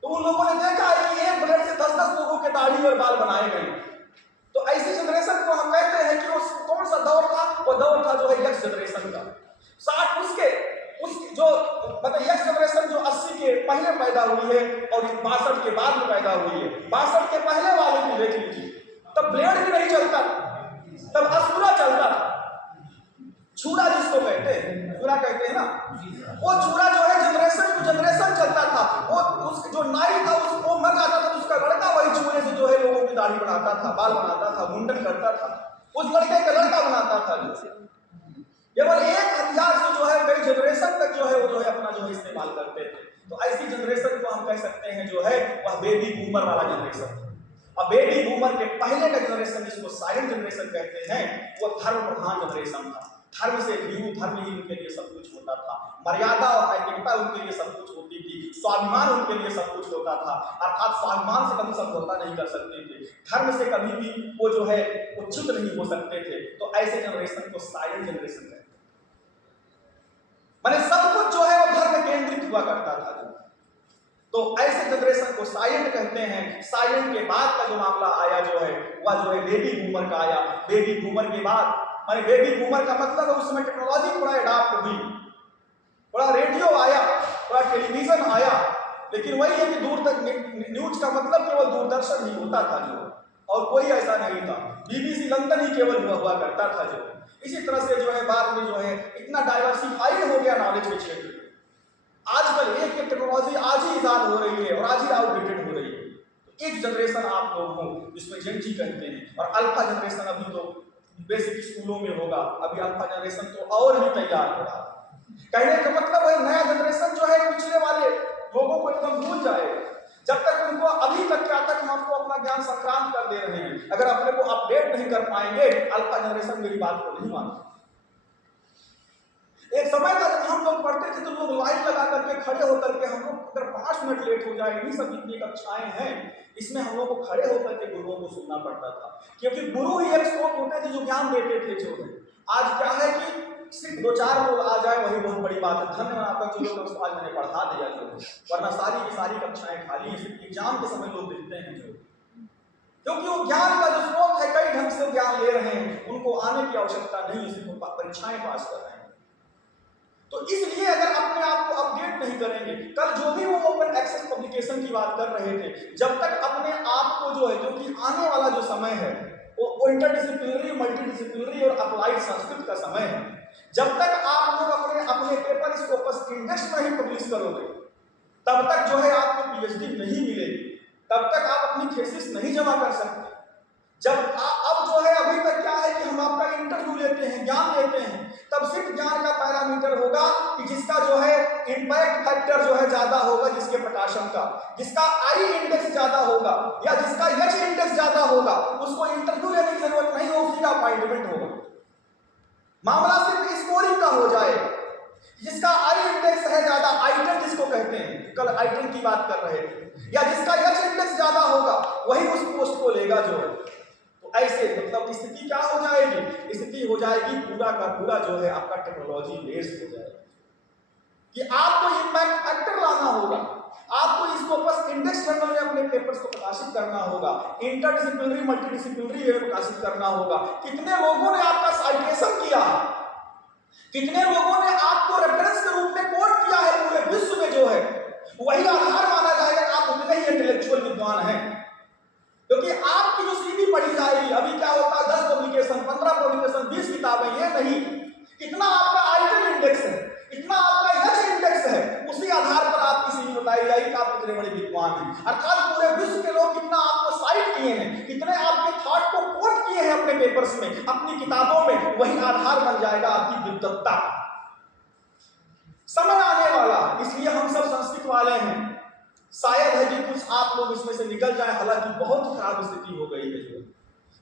तो उन लोगों ने देखा है कि एक ब्लेड से 10-10 लोगों के दाढ़ी और बाल बनाए गए। तो ऐसी जनरेशन को हम कहते हैं कि उस कौन सा दौर था, वो दौर था जो है यक्स जनरेशन का। 60 उसके जो मतलब यक्स जनरेशन जो 80 के पहले पैदा हुई है और 62 के बाद में पैदा हुई है। 62 के पहले वाले को देख लीजिए, तब ब्लेड भी नहीं चलता, तब असूरा चलता था, छुरा जिसको कहते हैं, छुरा कहते हैं ना, वो छुरा जो है जनरेशन टू जनरेशन चलता था। वो उस जो नाई था उसको मर जाता था तो उसका लड़का वही छुरे से जो है लोगों की दाढ़ी बनाता था, बाल बनाता था, मुंडन करता था, उस लड़के का लड़का बनाता था। केवल एक हथियार से जो है कई जनरेशन तक जो है वो जो है अपना जो है इस्तेमाल करते थे। तो ऐसी जनरेशन को हम कह सकते हैं जो है वह बेबी बूमर वाला जनरेशन। अब बेबी बूमर के पहले का जनरेशन जिसको साइलेंट जनरेशन कहते हैं, वो धर्म प्रधान जनरेशन था। धर्म से भिन्न, धर्म ही उनके लिए सब कुछ होता था, मर्यादा और नैतिकता उनके लिए सब कुछ होती थी, स्वाभिमान उनके लिए सब कुछ होता था। अर्थात स्वाभिमान से कभी समझौता नहीं कर सकते थे, धर्म से कभी भी वो जो है उच्युत नहीं हो सकते थे। तो ऐसे जनरेशन को साइलेंट जनरेशन कहते हैं। माने सब कुछ जो है वो धर्म केंद्रित हुआ करता था। तो ऐसे जनरेशन को साइलेंट कहते हैं। साइलेंट के बाद का जो मामला आया जो है वह जो है बेबी बूमर का आया। बेबी बूमर के बाद माने बेबी बूमर का मतलब है उसमें टेक्नोलॉजी थोड़ा एडाप्ट हुई, थोड़ा रेडियो आया, थोड़ा टेलीविजन आया, लेकिन वही है कि दूर तक न्यूज का मतलब केवल दूरदर्शन ही होता था जो, और कोई ऐसा नहीं था। बीबीसी लंदन ही केवल हुआ करता था जो। इसी तरह से जो है बाद में जो है इतना डाइवर्सिफाइड हो गया नॉलेज के क्षेत्र। आजकल एक टेक्नोलॉजी आज ही इजाद हो रही है और आज ही आउटडेटेड हो रही है। एक जनरेशन आप लोग हो जिसमें जेन जी कहते हैं, और अल्फा जनरेशन अभी तो बेसिक स्कूलों में होगा, अभी अल्फा जनरेशन तो और भी तैयार हो रहा है। कहने का मतलब है नया जनरेशन जो है पिछले वाले लोगों को एकदम भूल जाएगा। जब तक उनको अभी तक क्या तक हम आपको अपना ज्ञान संक्रांत कर दे रहे हैं, अगर अपने को अपडेट नहीं कर पाएंगे अल्फा जनरेशन मेरी बात को नहीं मानती। एक समय था जब हम लोग पढ़ते थे तो लोग लाइन लगा करके खड़े होकर के, हम लोग अगर 5 मिनट लेट हो जाए, इन्हीं सब जितनी कक्षाएं हैं इसमें हम लोग को खड़े होकर के गुरुओं को सुनना पड़ता था, क्योंकि गुरु ही एक स्रोत होते थे जो ज्ञान देते थे। जो है आज क्या है कि सिर्फ 2-4 लोग आ जाए वही बहुत बड़ी बात है। धन्यवाद आपका जो लोग आज मैंने पढ़ा दिया जो, वरना सारी की सारी कक्षाएं खाली है, सिर्फ एग्जाम के समय लोग देखते हैं जो, क्योंकि वो ज्ञान का जो स्रोत है कई ढंग से ज्ञान ले रहे हैं, उनको आने की आवश्यकता नहीं है, सिर्फ परीक्षाएं पास कर रहे हैं। तो इसलिए अगर अपने आप को अपडेट नहीं करेंगे, कल जो भी वो ओपन एक्सेस पब्लिकेशन की बात कर रहे थे, जब तक अपने आप को जो है, क्योंकि आने वाला जो समय है वो इंटरडिसिप्लिनरी, मल्टीडिसिप्लिनरी और अप्लाइड संस्कृत का समय है। जब तक आप लोग अपने पेपर स्कोपस इंडेक्स में ही पब्लिश करोगे, तब तक जो है आपको पीएचडी नहीं मिलेगी, तब तक आप अपनी थीसिस नहीं जमा कर सकते। जब अब जो है अभी तक क्या है कि हम आपका इंटरव्यू लेते हैं, ज्ञान लेते हैं, तब सिर्फ ज्ञान का पैरामीटर होगा कि जिसका जो है इंपैक्ट फैक्टर जो है ज्यादा होगा, जिसके प्रकाशन का, जिसका आई इंडेक्स ज्यादा होगा या जिसका एच इंडेक्स ज्यादा होगा, उसको इंटरव्यू लेने की जरूरत नहीं हो, उसी का अपॉइंटमेंट होगा। मामला सिर्फ स्कोरिंग का हो जाए। जिसका आई इंडेक्स है ज्यादा, आइटम जिसको कहते हैं, कल आइटम की बात कर रहे थे, या जिसका एच इंडेक्स ज्यादा होगा वही उस पोस्ट को लेगा जो है। ऐसे मतलब स्थिति क्या हो जाएगी? स्थिति हो जाएगी पूरा का पूरा जो है आपका टेक्नोलॉजी बेस्ड हो जाएगा, कि आपको इंपैक्ट फैक्टर लाना होगा, आपको इसको बस इंडेक्स जर्नल में अपने पेपर्स को प्रकाशित करना होगा, इंटरडिसिप्लिनरी मल्टीडिसिप्लिनरी में प्रकाशित करना होगा। कितने लोगों ने आपका साइटेशन किया है, कितने लोगों ने आपको रेफरेंस के रूप में कोट किया है पूरे विश्व में जो है, वही आधार माना जाएगा आप उतने ही इंटेलेक्चुअल विद्वान हैं। क्योंकि आपकी जो सीवी पढ़ी जाएगी, अभी क्या होता है 10 पब्लिकेशन, 15 पब्लिकेशन, 20 किताबें, ये नहीं, कितना आपका आइटम इंडेक्स है, इतना आपका एच इंडेक्स है, उसी आधार पर आपकी सीवी बताई जाएगी कि आप कितने बड़े विद्वान हैं। अर्थात पूरे विश्व के लोग कितना आपको साइट किए हैं, कितने आपके थॉट को कोट किए हैं अपने पेपर्स में, अपनी किताबों में, वही आधार बन जाएगा आपकी विद्वत्ता। समय आने वाला, इसलिए हम सब संस्कृत वाले हैं, शायद है कि कुछ आप लोग इसमें से निकल जाए, हालांकि बहुत खराब स्थिति हो गई है जो,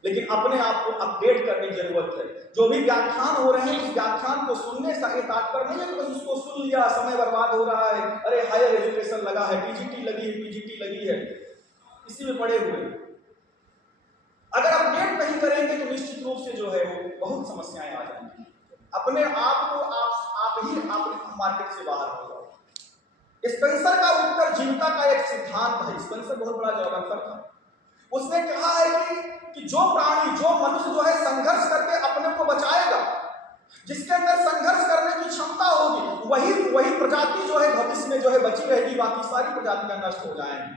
लेकिन अपने आप को अपडेट करने की जरूरत है। जो भी व्याख्यान हो रहे हैं उस व्याख्यान को सुनने से तात्पर्य नहीं है कि बस उसको सुन लिया, समय बर्बाद हो रहा है, अरे हायर एजुकेशन लगा है, पीजीटी लगी है, पीजीटी लगी है, इसी में पड़े हुए। अगर अपडेट नहीं करेंगे तो निश्चित रूप से जो है वो बहुत समस्याएं आ जाएंगी। अपने आप को आप ही मार्केट से बाहर हो जाओ। स्पेंसर का उत्तरजीविता का एक सिद्धांत है, स्पेंसर बहुत बड़ा जॉगर्फर था, उसने कहा है कि जो प्राणी, जो मनुष्य जो है संघर्ष करके अपने को बचाएगा, जिसके अंदर संघर्ष करने की क्षमता होगी, वही प्रजाति जो है भविष्य में जो है बची रहेगी, बाकी सारी प्रजातियां नष्ट हो जाएंगी।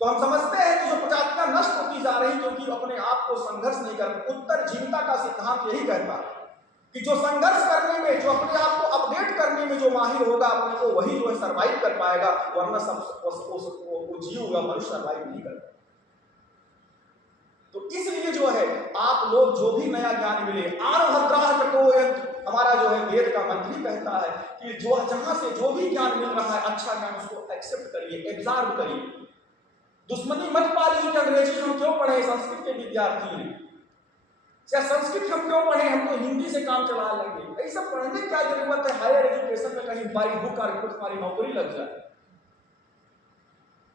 तो हम समझते हैं कि जो प्रजातियां नष्ट होती जा रही क्योंकि अपने आप को संघर्ष नहीं कर, उत्तरजीविता का सिद्धांत यही कहता है कि जो संघर्ष करने में, जो अपने आप को अपडेट करने में जो माहिर होगा, अपने को वही जो है सर्वाइव कर पाएगा, वरना सब वो जीव होगा, मनुष्य सर्वाइव नहीं कर पाएगा। तो इसलिए जो है आप लोग जो भी नया ज्ञान मिले, आर्भद्राह कटोयंत, हमारा जो है वेद का मंत्री कहता है कि जो जहां से जो भी ज्ञान मिल रहा है, अच्छा ज्ञान, उसको एक्सेप्ट करिए, एब्जॉर्ब करिए। दुश्मनी मत पालिए कि अंग्रेजी हम क्यों पढ़े, संस्कृत के विद्यार्थी हैं, या संस्कृत हम क्यों पढ़े, हम तो हिंदी हिंदी से काम चला लेंगे। ये सब पढ़ने की क्या जरूरत है? हायर एजुकेशन में कहीं बाई बुक और कुछ हमारी नौकरी लग जाए,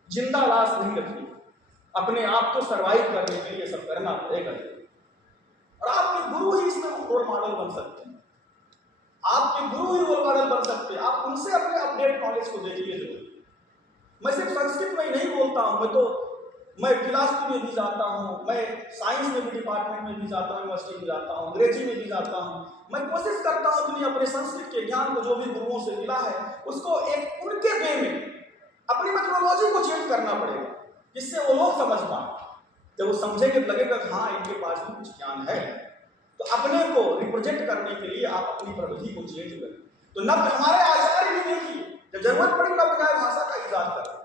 जिंदा लाश नहीं रखी। अपने आप को सरवाइव करने के लिए सब करना पड़ेगा। और आपके गुरु ही इसमें रोल मॉडल बन सकते हैं, आपके गुरु ही रोल मॉडल बन सकते हैं। आप उनसे अपने अपडेट नॉलेज को देखिए। मैं सिर्फ संस्कृत में ही नहीं बोलता हूँ, मैं फिलॉसफी में भी जाता हूँ, मैं साइंस में भी डिपार्टमेंट में भी जाता हूँ, यूनिवर्सिटी में जाता हूँ, अंग्रेजी में भी जाता हूँ। मैं कोशिश करता हूँ कि अपने संस्कृत के ज्ञान को जो भी गुरुओं से मिला है उसको एक उनके वे में अपनी मेथोडोलॉजी को चेंज करना पड़ेगा, जिससे वो लोग समझ पाए। जब वो समझेंगे तो लगेगा कि हाँ इनके पास भी कुछ ज्ञान है। तो अपने को रिप्रेजेंट करने के लिए आप अपनी प्रविधि को चेंज करें। तो नव्य हमारे आचार्य भी देखिए, जब जरूरत पड़ी नव्य न्याय भाषा का इजाद करें,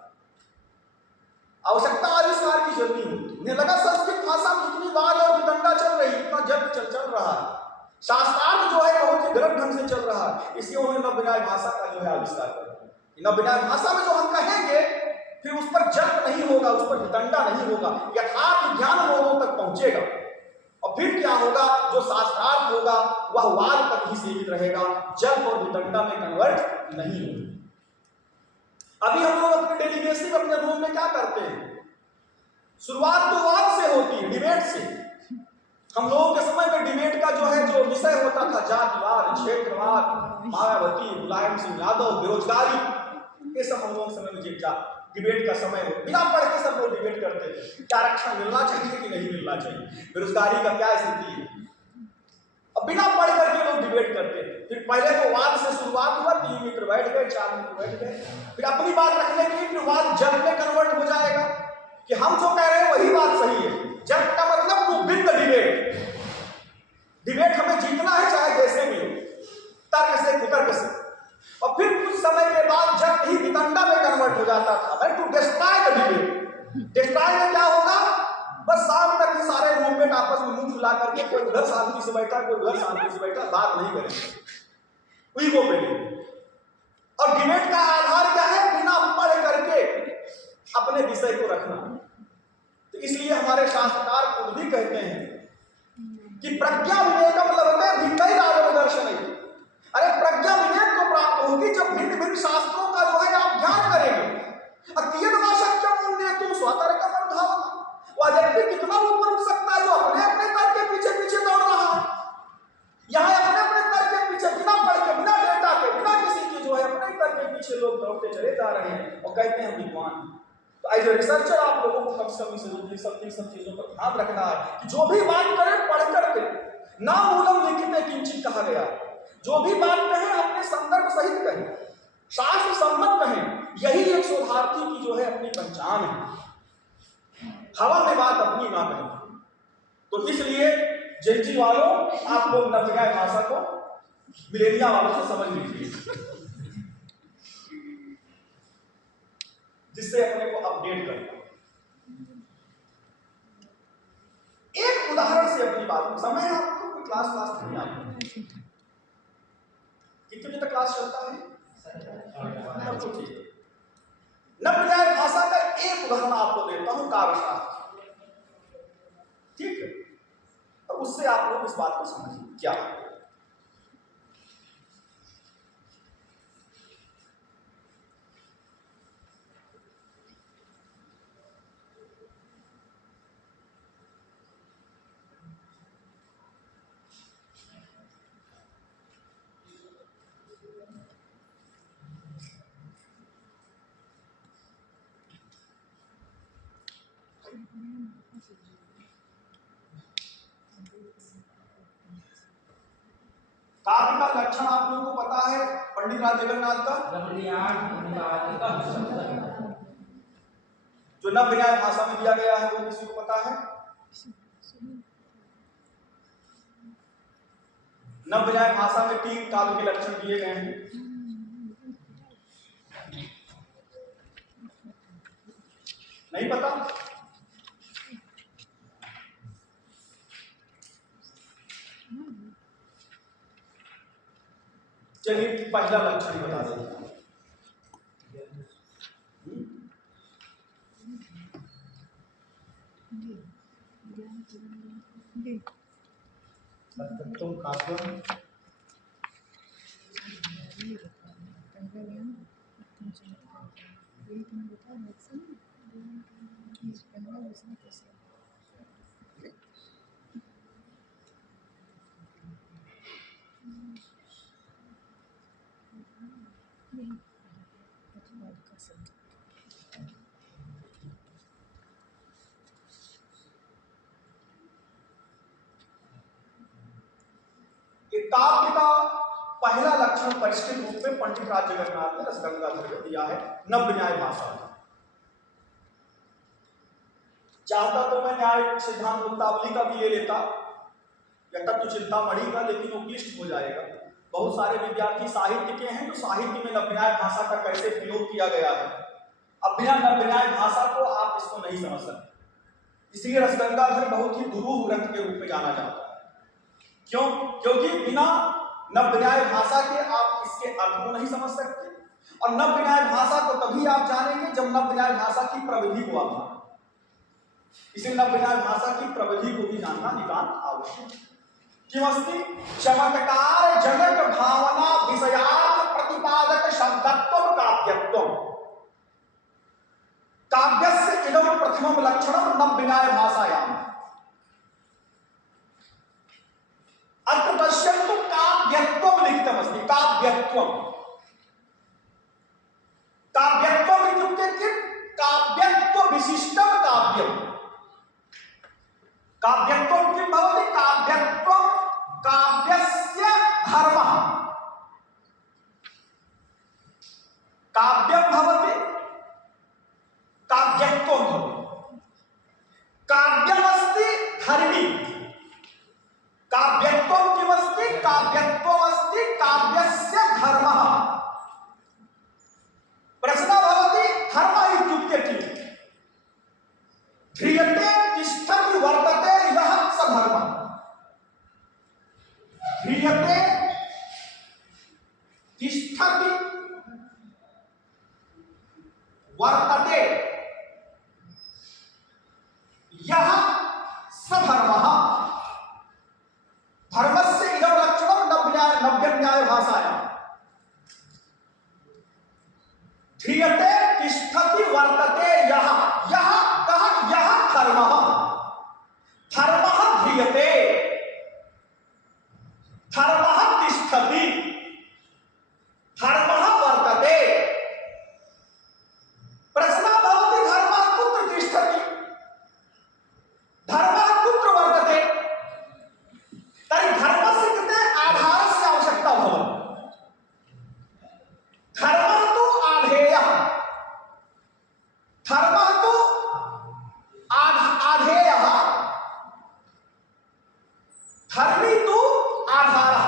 आवश्यकता आविष्कार की जरूरी होती। उन्हें लगा संस्कृत भाषा में इतनी वाद और वितंडा चल रही, इतना जग चल रहा है, शास्त्रार्थ जो है बहुत ही गलत ढंग से चल रहा है, इसलिए उन्होंने नव्य न्याय भाषा का जो है आविष्कार किया। नव्य न्याय भाषा में जो हम कहेंगे फिर उस पर जल्द नहीं होगा, उस पर वितंडा नहीं होगा, यथार्थ ज्ञान लोगों तक पहुंचेगा। और फिर क्या होगा, जो शास्त्रार्थ होगा वह वाद तक ही सीमित रहेगा, जल्द और वितंडा में कन्वर्ट नहीं होगा। अभी हम लोग अपने डेली बेसिस अपने रूम में क्या करते हैं, शुरुआत तो वाद से होती है, डिबेट से। हम लोगों के समय में डिबेट का जो विषय होता था जातिवाद, क्षेत्रवाद, मायावती, मुलायम सिंह यादव, बेरोजगारी, ये सब हम लोगों के समय में डिबेट का समय हो। बिना पढ़ के सब लोग डिबेट करते थे, क्या आरक्षण मिलना चाहिए कि नहीं मिलना चाहिए, बेरोजगारी का क्या स्थिति है। अब बिना पढ़ करके लोग डिबेट करते थे। फिर पहले तो वाद से शुरुआत हुआ, 3 मित्र बैठ गए, 4 मित्र बैठ गए, फिर अपनी बात रखने के लिए फिर वाद जग में कन्वर्ट हो जाएगा कि हम जो कह रहे हैं वही बात सही है। जग का मतलब to win the debate. Debate हमें जीतना है चाहे जैसे भी हो, तर्क से कुतर्क से। और फिर कुछ समय के बाद जग ही वितंडा में कन्वर्ट हो जाता था, to destroy the debate. Destroy में क्या होगा, बस शाम तक ही सारे रूममेट आपस में मुंह फुला करके, कोई उधर शांति से बैठा, कोई उधर शांति से बैठा, बात नहीं करेंगे, ईगो पे नहीं। और डिबेट का आधार क्या है, बिना पढ़ करके अपने विषय को रखना। तो इसलिए हमारे शास्त्रकार खुद भी कहते हैं कि प्रज्ञा विवेकम लभते भिन्नैः राघव दर्शनैः। अरे प्रज्ञा विवेक को प्राप्त होगी जब भिन्न भिन्न शास्त्रों का जो है आप ज्ञान करेंगे। अत्यंतवाशक्यम उन्नेतुं स्वतर्कम् अनुधावनम्। वह व्यक्ति कितना ऊपर उठ सकता है जो अपने अपने तर्क के पीछे पीछे दौड़ रहा है। यहाँ अपने अपने तर्क के पीछे बिना पढ़ के, बिना डेटा के, बिना किसी के जो है अपने तर्क के पीछे लोग दौड़ते चले जा रहे हैं और कहते हैं विद्वान। तो एज ए रिसर्चर आप लोगों को कम से कम सब चीजों पर ध्यान रखना है कि जो भी बात करें पढ़ करके, ना मूलम लिखिते किंचित कहा गया। जो भी बात कहें अपने संदर्भ सहित कहें, शास्त्र सम्मत कहें। यही एक शोधार्थी की जो है अपनी पहचान है, हवा में बात अपनी ना कहें। तो इसलिए जेनजी वालों, आप लोग नव्य न्याय भाषा को मिलेनिया वालों से समझ लीजिए, जिससे अपने को अपडेट करना। एक उदाहरण से अपनी बात, समय आपको कोई क्लास नहीं आती, कितने तक क्लास चलता है, तब तो ठीक है। नव्य न्याय भाषा का एक उदाहरण आपको देता हूं, काव्यशास्त्र, ठीक है, तो उससे आप लोग इस बात को समझिए क्या। काव्य का लक्षण आप लोगों को पता है, पंडित राज जगन्नाथ का जो नव्य न्याय भाषा में दिया गया है, वो किसी को पता है? नव्य न्याय भाषा में 3 काव्य के लक्षण दिए गए हैं। नहीं पता? चलिए पहला लक्षण बता देता हूं। सत्यत्वं काव्यम एक काव्य का पहला लक्षण परिष्कृत रूप में पंडित राज जगन्नाथ ने रसगंगाधर को दिया है नव्य न्याय भाषा में। चाहता तो मैं न्याय सिद्धांत मुक्तावली का भी ले लेता या तत्व चिंतामणि का, लेकिन वो क्लिष्ट हो जाएगा। बहुत सारे विद्यार्थी साहित्य के हैं तो साहित्य में नव्य न्याय भाषा का कैसे प्रयोग किया गया है, अब बिना नव्य न्याय भाषा को आप इसको नहीं समझ सकते। इसलिए रसगंगाधर बहुत ही दुरूह ग्रंथ के रूप में जाना जाता है। क्यों? क्योंकि बिना नव्य न्याय भाषा के आप इसके अर्थ को नहीं समझ सकते, और नव्य न्याय भाषा को तभी आप जानेंगे जब नव्य न्याय भाषा की प्रविधि को आप जानें। इसलिए नव्य न्याय भाषा की प्रविधि को भी जानना नितांत आवश्यक है। किमस्ति चमत्कार जनक भावना विषयार्थ प्रतिपादक शब्दत्वं काव्यत्वम्। काव्यस्य इदं प्रथमं लक्षणं नव्य न्याय भाषायाम्। अत्र पश्यन्तु काव्यत्वं लिखितमस्ति। काव्यत्वं काव्यत्वम् इत्युक्ते किं? काव्यत्व विशिष्टं काव्यम्। काव्यत्वं किं भवति? काव्यत्वं काव्यस्य धर्मः। काव्यं भवति, काव्यत्वं भवति। काव्यमस्ति धर्मी, काव्यत्वं किमस्ति? काव्यत्वमस्ति काव्यस्य धर्मः। प्रश्नः भवति धर्मः इत्युक्ते किम्? ध्रियते तिष्ठति वर्तते इदः स धर्मः। ध्रियते तिष्ठति वर्तते यः स धर्मः। धर्मस्य इदं लक्षणं नव्य न्याय भाषायाम्। ध्रियते तिष्ठति वर्तते यः, यः कः? यः धर्मः। धर्मः ध्रियते, धर्मः तिष्ठति, धर्मः वर्तते। प्रश्नः भवति धर्मः कुत्र तिष्ठति, धर्मः कुत्र वर्तते? तर्हि धर्मस्य कृते आधारस्य आवश्यकता भवति। धर्मः तु आधेयः, धर्मः तु आधेयः, धर्मी तु आधारः।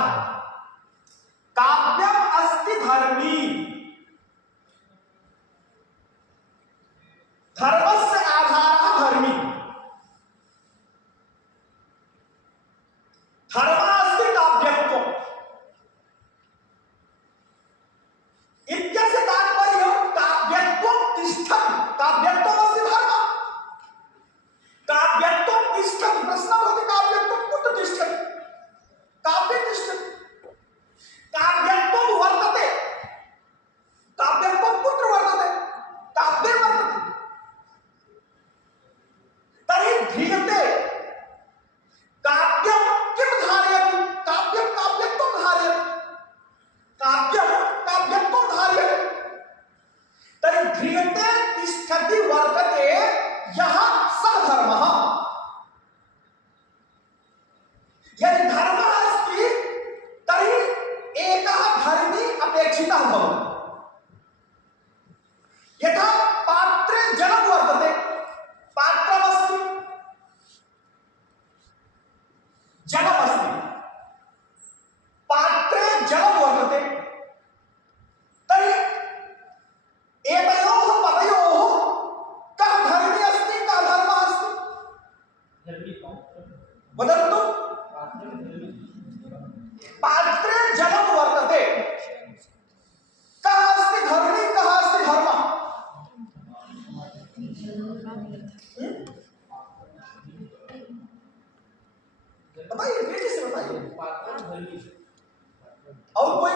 और कोई?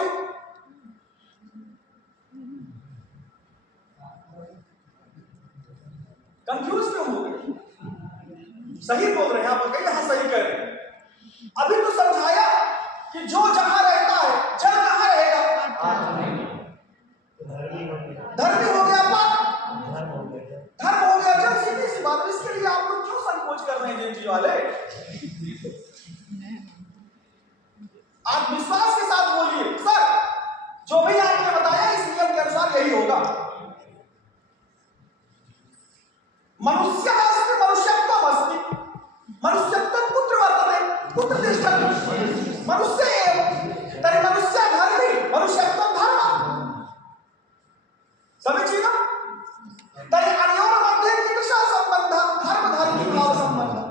कंफ्यूज क्यों हो गए? सही बोल रहे हैं आप, यहां सही कह रहे हैं। अभी तो समझाया कि जो जहां रहता है जल कहां रहेगा? धर्मी हो गया, पाप धर्म हो गया जल। सीधी सी बात। इसके लिए आप लोग क्यों संकोच कर रहे हैं जी वाले? आप विश्वास के साथ बोलिए, सर जो भी आपने बताया इस नियम के अनुसार यही होगा। मनुष्य अस्ति मनुष्यत्वम् अस्ति, मनुष्यत्वं पुत्र वर्तते, पुत्र तिष्ठति, मनुष्य एव तर्हि मनुष्य धर्मी, मनुष्यत्वं धर्मः। समीचीनम्। तर्हि अनयोः मध्ये कीदृशः सम्बन्धः? धर्म धर्मी भाव सम्बन्धः।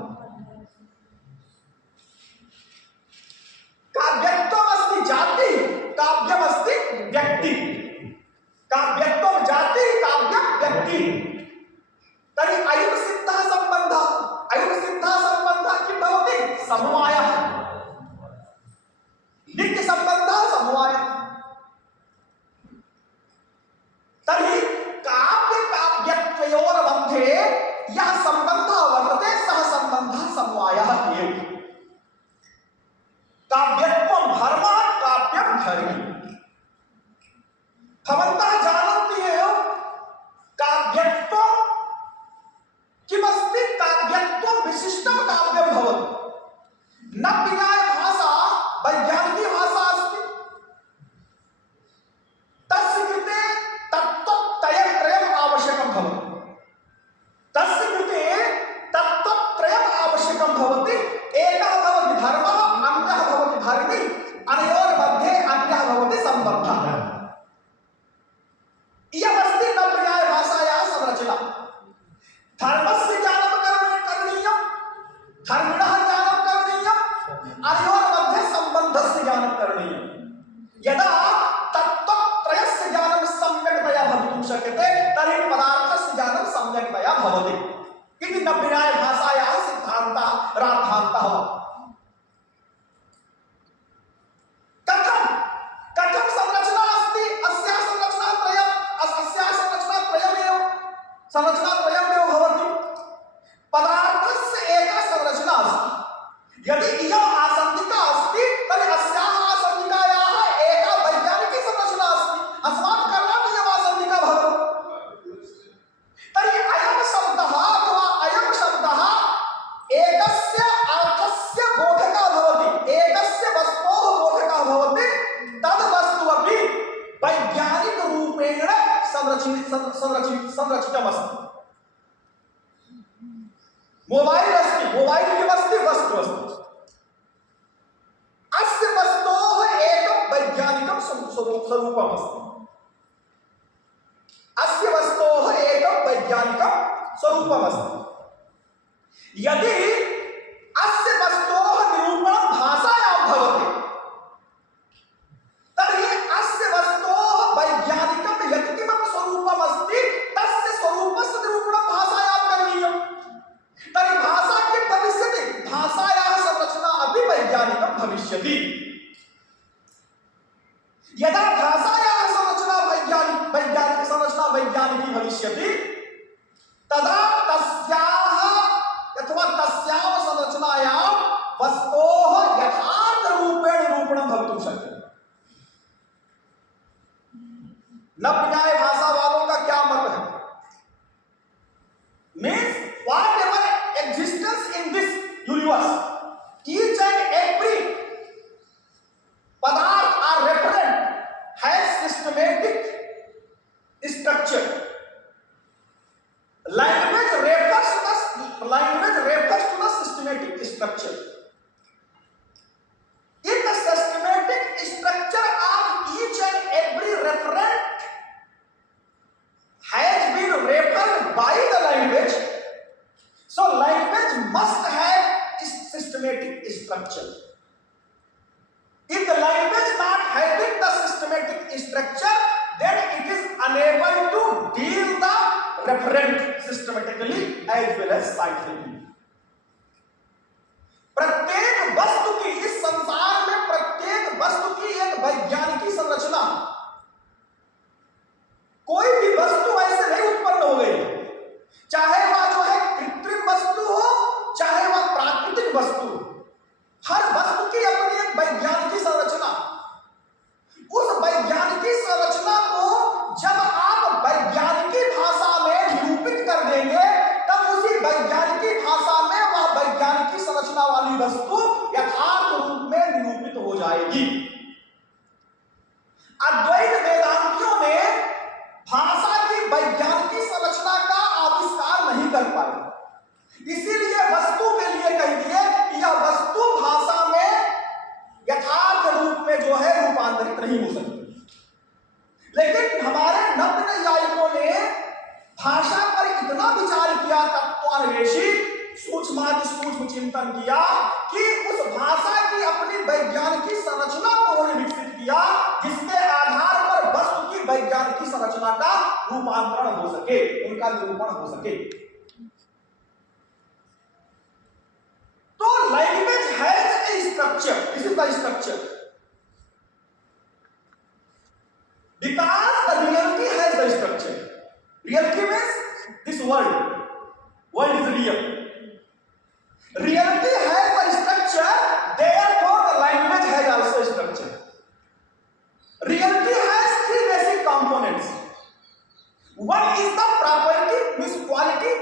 काव्यत्वम् अस्ति जाति, काव्यम् अस्ति व्यक्ति। काव्यत्वं जाति, काव्यं व्यक्ति। तर्हि अयं सिद्धः सम्बन्धः, अयं सिद्धः सम्बन्धः किं भवति? समवायः। नित्य सम्बन्धः समवायः। तर्हि काव्य काव्यत्वयोर्मध्ये यः सम्बन्धः वर्तते सः सम्बन्धः समवायः एव। काव्यत्वं धर्मः, काव्यं धर्मी। भवन्तः जानन्ति एव काव्यत्वं किमस्ति? काव्यत्वं विशिष्टं काव्यं भवति। नव्यन्याय भाषा वैज्ञानिकी भाषा अस्ति। तस्य कृते तत्त्वत्रयम् आवश्यकं भवति। तस्य कृते तत्त्वत्रयम् आवश्यकं भवति। एकः भवति धर्मः, अन्यः भवति धर्मी, अनयोर्मध्ये अन्यः भवति सम्बन्धः। इयमस्ति नव्यन्याय भाषायाः संरचना। धर्मस्य ज्ञानं करणीयं, धर्मिणः ज्ञानं करणीयं, अनयोर्मध्ये सम्बन्धस्य ज्ञानं करणीयं। यदा तत्त्वत्रयस्य ज्ञानं सम्यक्तया भवितुं शक्यते तर्हि पदार्थस्य ज्ञानं सम्यक्तया भवति इति नव्यन्याय भाषायाः सिद्धान्तः राद्धान्तः। कथं संरचना अस्ति? अस्याः संरचनात्रयमेव भवति। पदार्थस्य एका संरचना अस्ति। यदि इयम् आसन्दिका अस्ति तर्हि अस्याः आसन्दिकायाः एका वैज्ञानिकी संरचना अस्ति। अस्मात् कारणात् इयम् आसन्दिका भवति। तर्हि अयं शब्दः अथवा अयं शब्दः एकस्य अर्थस्य बोधकः भवति, एकस्य वस्तोः बोधकः भवति। तद् वस्तु अपि वैज्ञानिकरूपेण संरचितमस्ति। मोबाइल अस्ति, मोबाइल किमस्ति? वस्तु अस्ति। अस्य वस्तोः एकं वैज्ञानिकं स्वरूपमस्ति। अस्य वस्तोः एकं वैज्ञानिकं स्वरूपमस्ति। यदि अस्य वस्तोः निरूपणं भाषायां भवति तर्हि अस्य वस्तोः वैज्ञानिकं यत्किमपि स्वरूपमस्ति तस्य स्वरूपस्य निरूपणं भाषायां करणीयम्। तर्हि भाषा किं भविष्यति? भाषायाः संरचना अपि वैज्ञानिकं भविष्यति। यदा भाषायाः संरचना वैज्ञानिकी भविष्यति तदा तस्याः अथवा तस्याः संरचनायां वस्तोः यथार्थरूपेण निरूपणं भवितुं शक्यते। नव्यन्याय भाषा वालों का क्या मत है? Means whatever existence in this universe, each and every padarth or referent has systematic structure. Language refers to the systematic structure. In the systematic structure of each and every referent has been referred by the language. So language must have a systematic structure. If the language not having the systematic structure, then it is unable to deal the referent systematically as well as scientifically. प्रत्येक वस्तु की इस संसार में प्रत्येक जाएगी। अद्वैत वेदांतियों ने भाषा की वैज्ञानिक संरचना का आविष्कार नहीं कर पाए, इसीलिए वस्तु के लिए कह दिए कि यह वस्तु भाषा में यथार्थ रूप में जो है रूपांतरित नहीं हो सकती। लेकिन हमारे नव्य नैयायिकों ने भाषा पर इतना विचार किया, तत्वान्वेषी सूक्ष्माति सूक्ष्म चिंतन किया कि उस भाषा की अपनी वैज्ञानिक संरचना को उन्होंने विकसित किया, जिसके आधार पर वस्तु की वैज्ञानिक संरचना का रूपांतरण हो सके, उनका निरूपण हो सके। तो language has a structure, this is the structure, because the reality has the structure. Reality means this world is real. Reality has a structure, therefore the language has also a structure. Reality has three basic components. One is the property, means quality.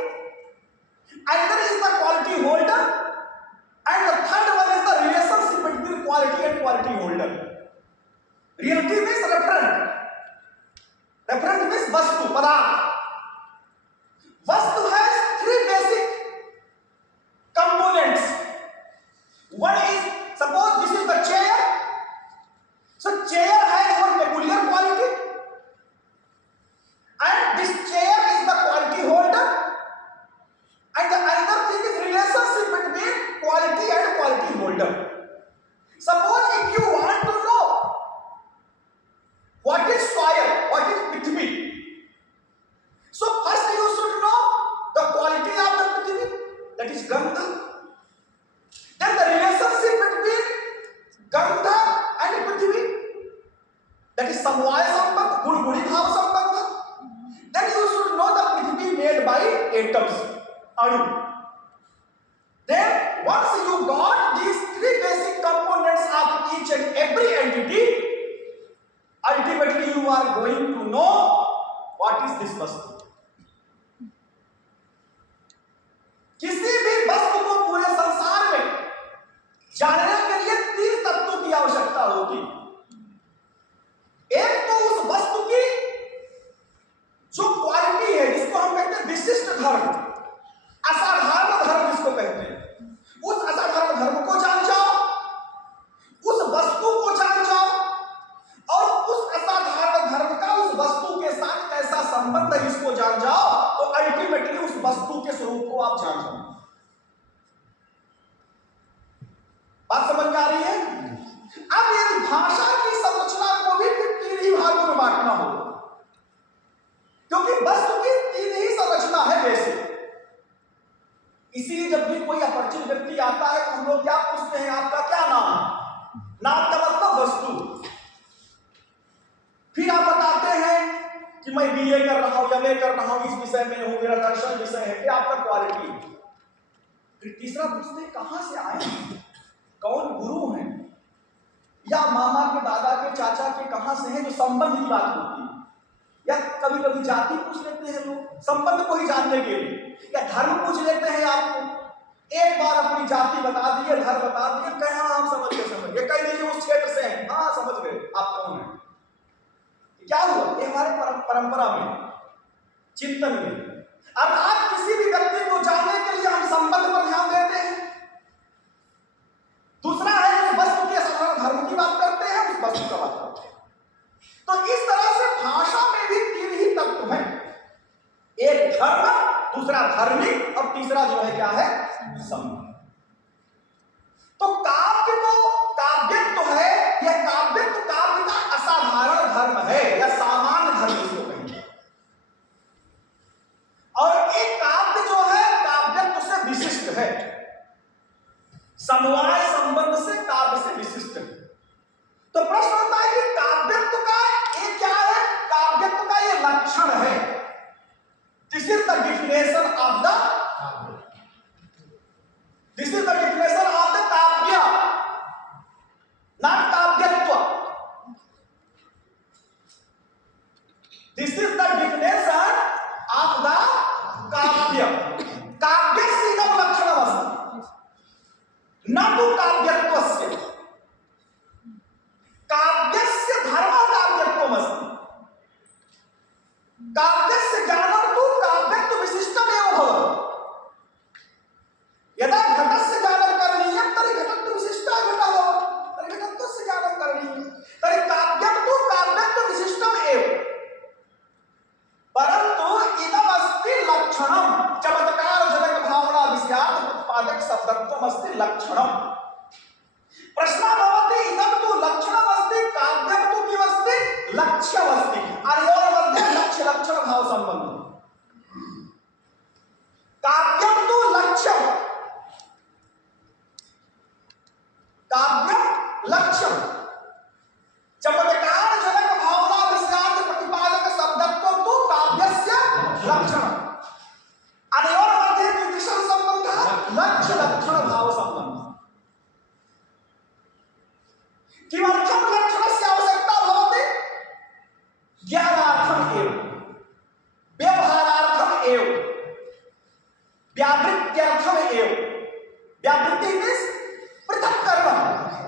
Another is the quality holder, and the third one is the relationship between quality and quality holder. Reality means referent. Referent means vastu, padarth. Vastu has three basic components. One is, suppose this is the chair. So chair has one peculiar quality, and this chair is the quality holder, and the another thing is relationship between quality and quality holder. Suppose if you want to know what is soil, what is prithvi, so first you should know the quality of the prithvi, that is gandha. Then the relationship between gandha and prithvi, that is samvaya sambandh, gud-gudi bhav sambandh. Then you should know the prithvi made by atoms, anu. Then once you got these three basic components of each and every entity, ultimately you are going to know what is this vastu. किसी भी वस्तु को पूरे संसार में जानने के लिए तीन तत्वों की आवश्यकता होगी। एक तो उस वस्तु की जो क्वालिटी है, जिसको हम कहते हैं विशिष्ट धर्म, असाधारण धर्म जिसको कहते हैं, उस असाधारण धर्म को जान जाओ, उस वस्तु को जान जाओ, और उस असाधारण धर्म का उस वस्तु के साथ कैसा संबंध है इसको जान जाओ, तो अल्टीमेटली उस वस्तु के स्वरूप को आप जान जाओ। बात समझ में आ रही है? अब यदि भाषा की संरचना को भी तीन ही भागों में बांटना होगा, क्योंकि वस्तु की तीन ही संरचना है बेसिक। इसीलिए जब भी कोई अपरिचित व्यक्ति आता है तो हम लोग क्या पूछते हैं, आपका क्या नाम है? नाम का मतलब वस्तु। फिर आप बताते हैं कि मैं बीए कर रहा हूं, एमए कर रहा हूं, इस विषय में हूं, मेरा दर्शन विषय है, क्या आपका क्वालिटी है। फिर तीसरा पूछते हैं कहां से आए, कौन गुरु हैं, या मामा के, दादा के, चाचा के कहां से हैं, जो संबंध की बात होती है। या कभी कभी जाति पूछ लेते हैं लोग संबंध को ही जानने के लिए, या धर्म पूछ लेते हैं आपको। एक बार अपनी जाति बता दिए, धर्म बता दिए, कहे हाँ हम समझ गए, कह दीजिए उस क्षेत्र से हैं, हाँ समझ गए आप कौन हैं। क्या हुआ, ये हमारे परंपरा में, चिंतन में। अर्थात किसी भी व्यक्ति को जानने के लिए हम संबंध पर ध्यान देते हैं। दूसरा है उस वस्तु के साधारण धर्म की बात करते हैं, उस वस्तु का बात करते हैं। तो इस तरह से भाषा में भी तीन ही तत्व हैं, एक धर्म, दूसरा धार्मिक, और तीसरा जो है क्या है, संबंध। तो काव्यत्व है, यह काव्यत्व काव्य का असाधारण धर्म है, या सामान्य धर्म इसको कहेंगे। और एक काव्य जो है काव्यत्व से विशिष्ट है, समवाय संबंध से काव्य से विशिष्ट है। तो प्रश्न होता है कि काव्यत्व का ये क्या है, काव्यत्व का ये लक्षण है। This is the definition of the kavya, not kavyatva. This is the definition of the kavya. काव्यस्य इदं लक्षणमस्ति, न तु काव्यत्वस्य। किमर्थं लक्षणस्य आवश्यकता भवति? ज्ञानार्थम् एव, व्यवहारार्थम् एव, व्यावृत्त्यर्थम् एव। व्यावृत्ति मीन्स पृथक्करणम्।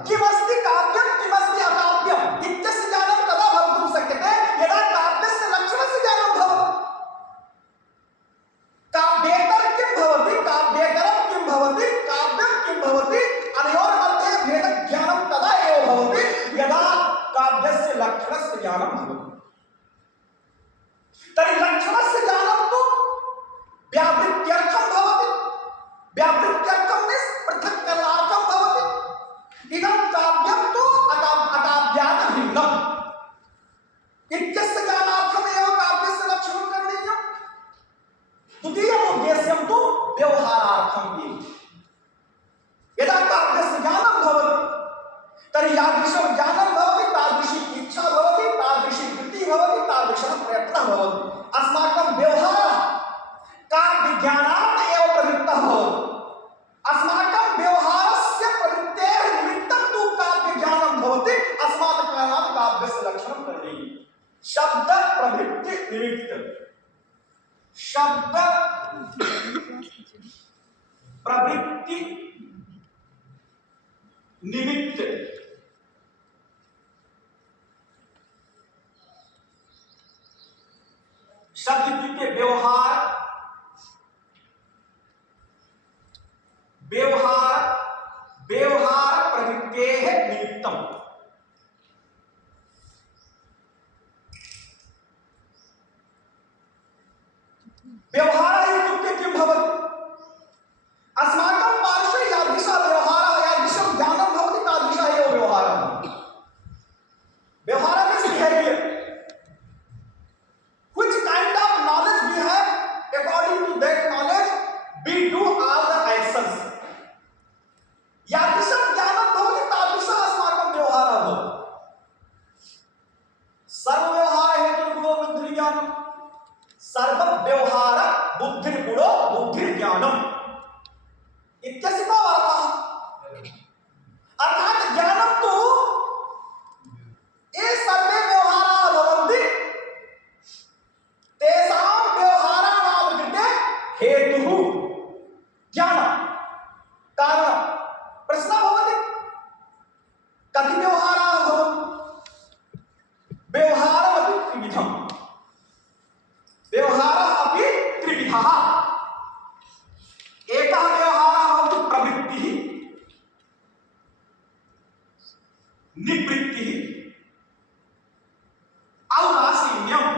किमस्ति काव्यं किमस्ति अकाव्यम् इत्यस्य ज्ञानं कदा भवितुं शक्यते? यदा काव्यस्य लक्षणस्य ज्ञानं भवति। काव्येतर किं भवति, काव्येतरं किं भवति, काव्यं किं भवति, अनयोर्मध्ये भेदज्ञानं तदा एव भवति यदा काव्यस्य लक्षणस्य ज्ञानं भवति। तर्हि लक्षणस्य ज्ञानं तु व्यावृत्त्यर्थं भवति। व्यावृत्त्यर्थं मीन्स पृथक्करणार्थं भवति। इदं काव्यं तु अकाव्यात् भिन्नम् इत्यस्य ज्ञानार्थमेव काव्यस्य लक्षणं करणीयम्। द्वितीयम् उद्देश्यं तु व्यवहारार्थम् एव। यदा काव्यस्य ज्ञानं भवति तर्हि यादृशं ज्ञानं भवति तादृशी इच्छा भवति, तादृशी वृत्तिः भवति, तादृशः प्रयत्नः भवति। अस्माकं व्यवहारः काव्यज्ञानात् एव प्रवृत्तः भवति। अस्माकं व्यवहारस्य प्रवृत्तेः निमित्तं तु काव्यज्ञानं भवति। अस्मात् कारणात् काव्यस्य लक्षणं करणीयम्। शब्द प्रवृत्ति निमित्त, शब्द प्रवृत्ति निमित्त शब्द के व्यवहार, व्यवहार व्यवहार प्रवृत्तेः निमित्तम्। व्यवहारः इत्युक्ते किं भवति? अस्माकं पार्श्वे यादृशः व्यवहारः, यादृशं ज्ञानं भवति तादृशः एव व्यवहारः। व्यवहारः means behaviour. Which kind of knowledge we have, according to that knowledge we do all the actions. यादृशं ज्ञानं भवति तादृशः अस्माकं व्यवहारः भवति। सर्वव्यवहार हेतुर्गुणो बुद्धिर्ज्ञानम्, सर्वव्यवहार बुद्धिर्गुणो बुद्धिर्ज्ञानम् इत्यस्य को अर्थः? अर्थात् ज्ञानं तु ये सर्वे व्यवहाराः भवन्ति तेषां व्यवहाराणां कृते हेतुः ज्ञानं, कारणं। प्रश्नः भवति कति व्यवहाराः भवन्ति? व्यवहारमपि त्रिविधम्। व्यवहारः अपि त्रिविधः। एकः व्यवहारः भवति प्रवृत्तिः, निवृत्तिः, औदासीन्यम्।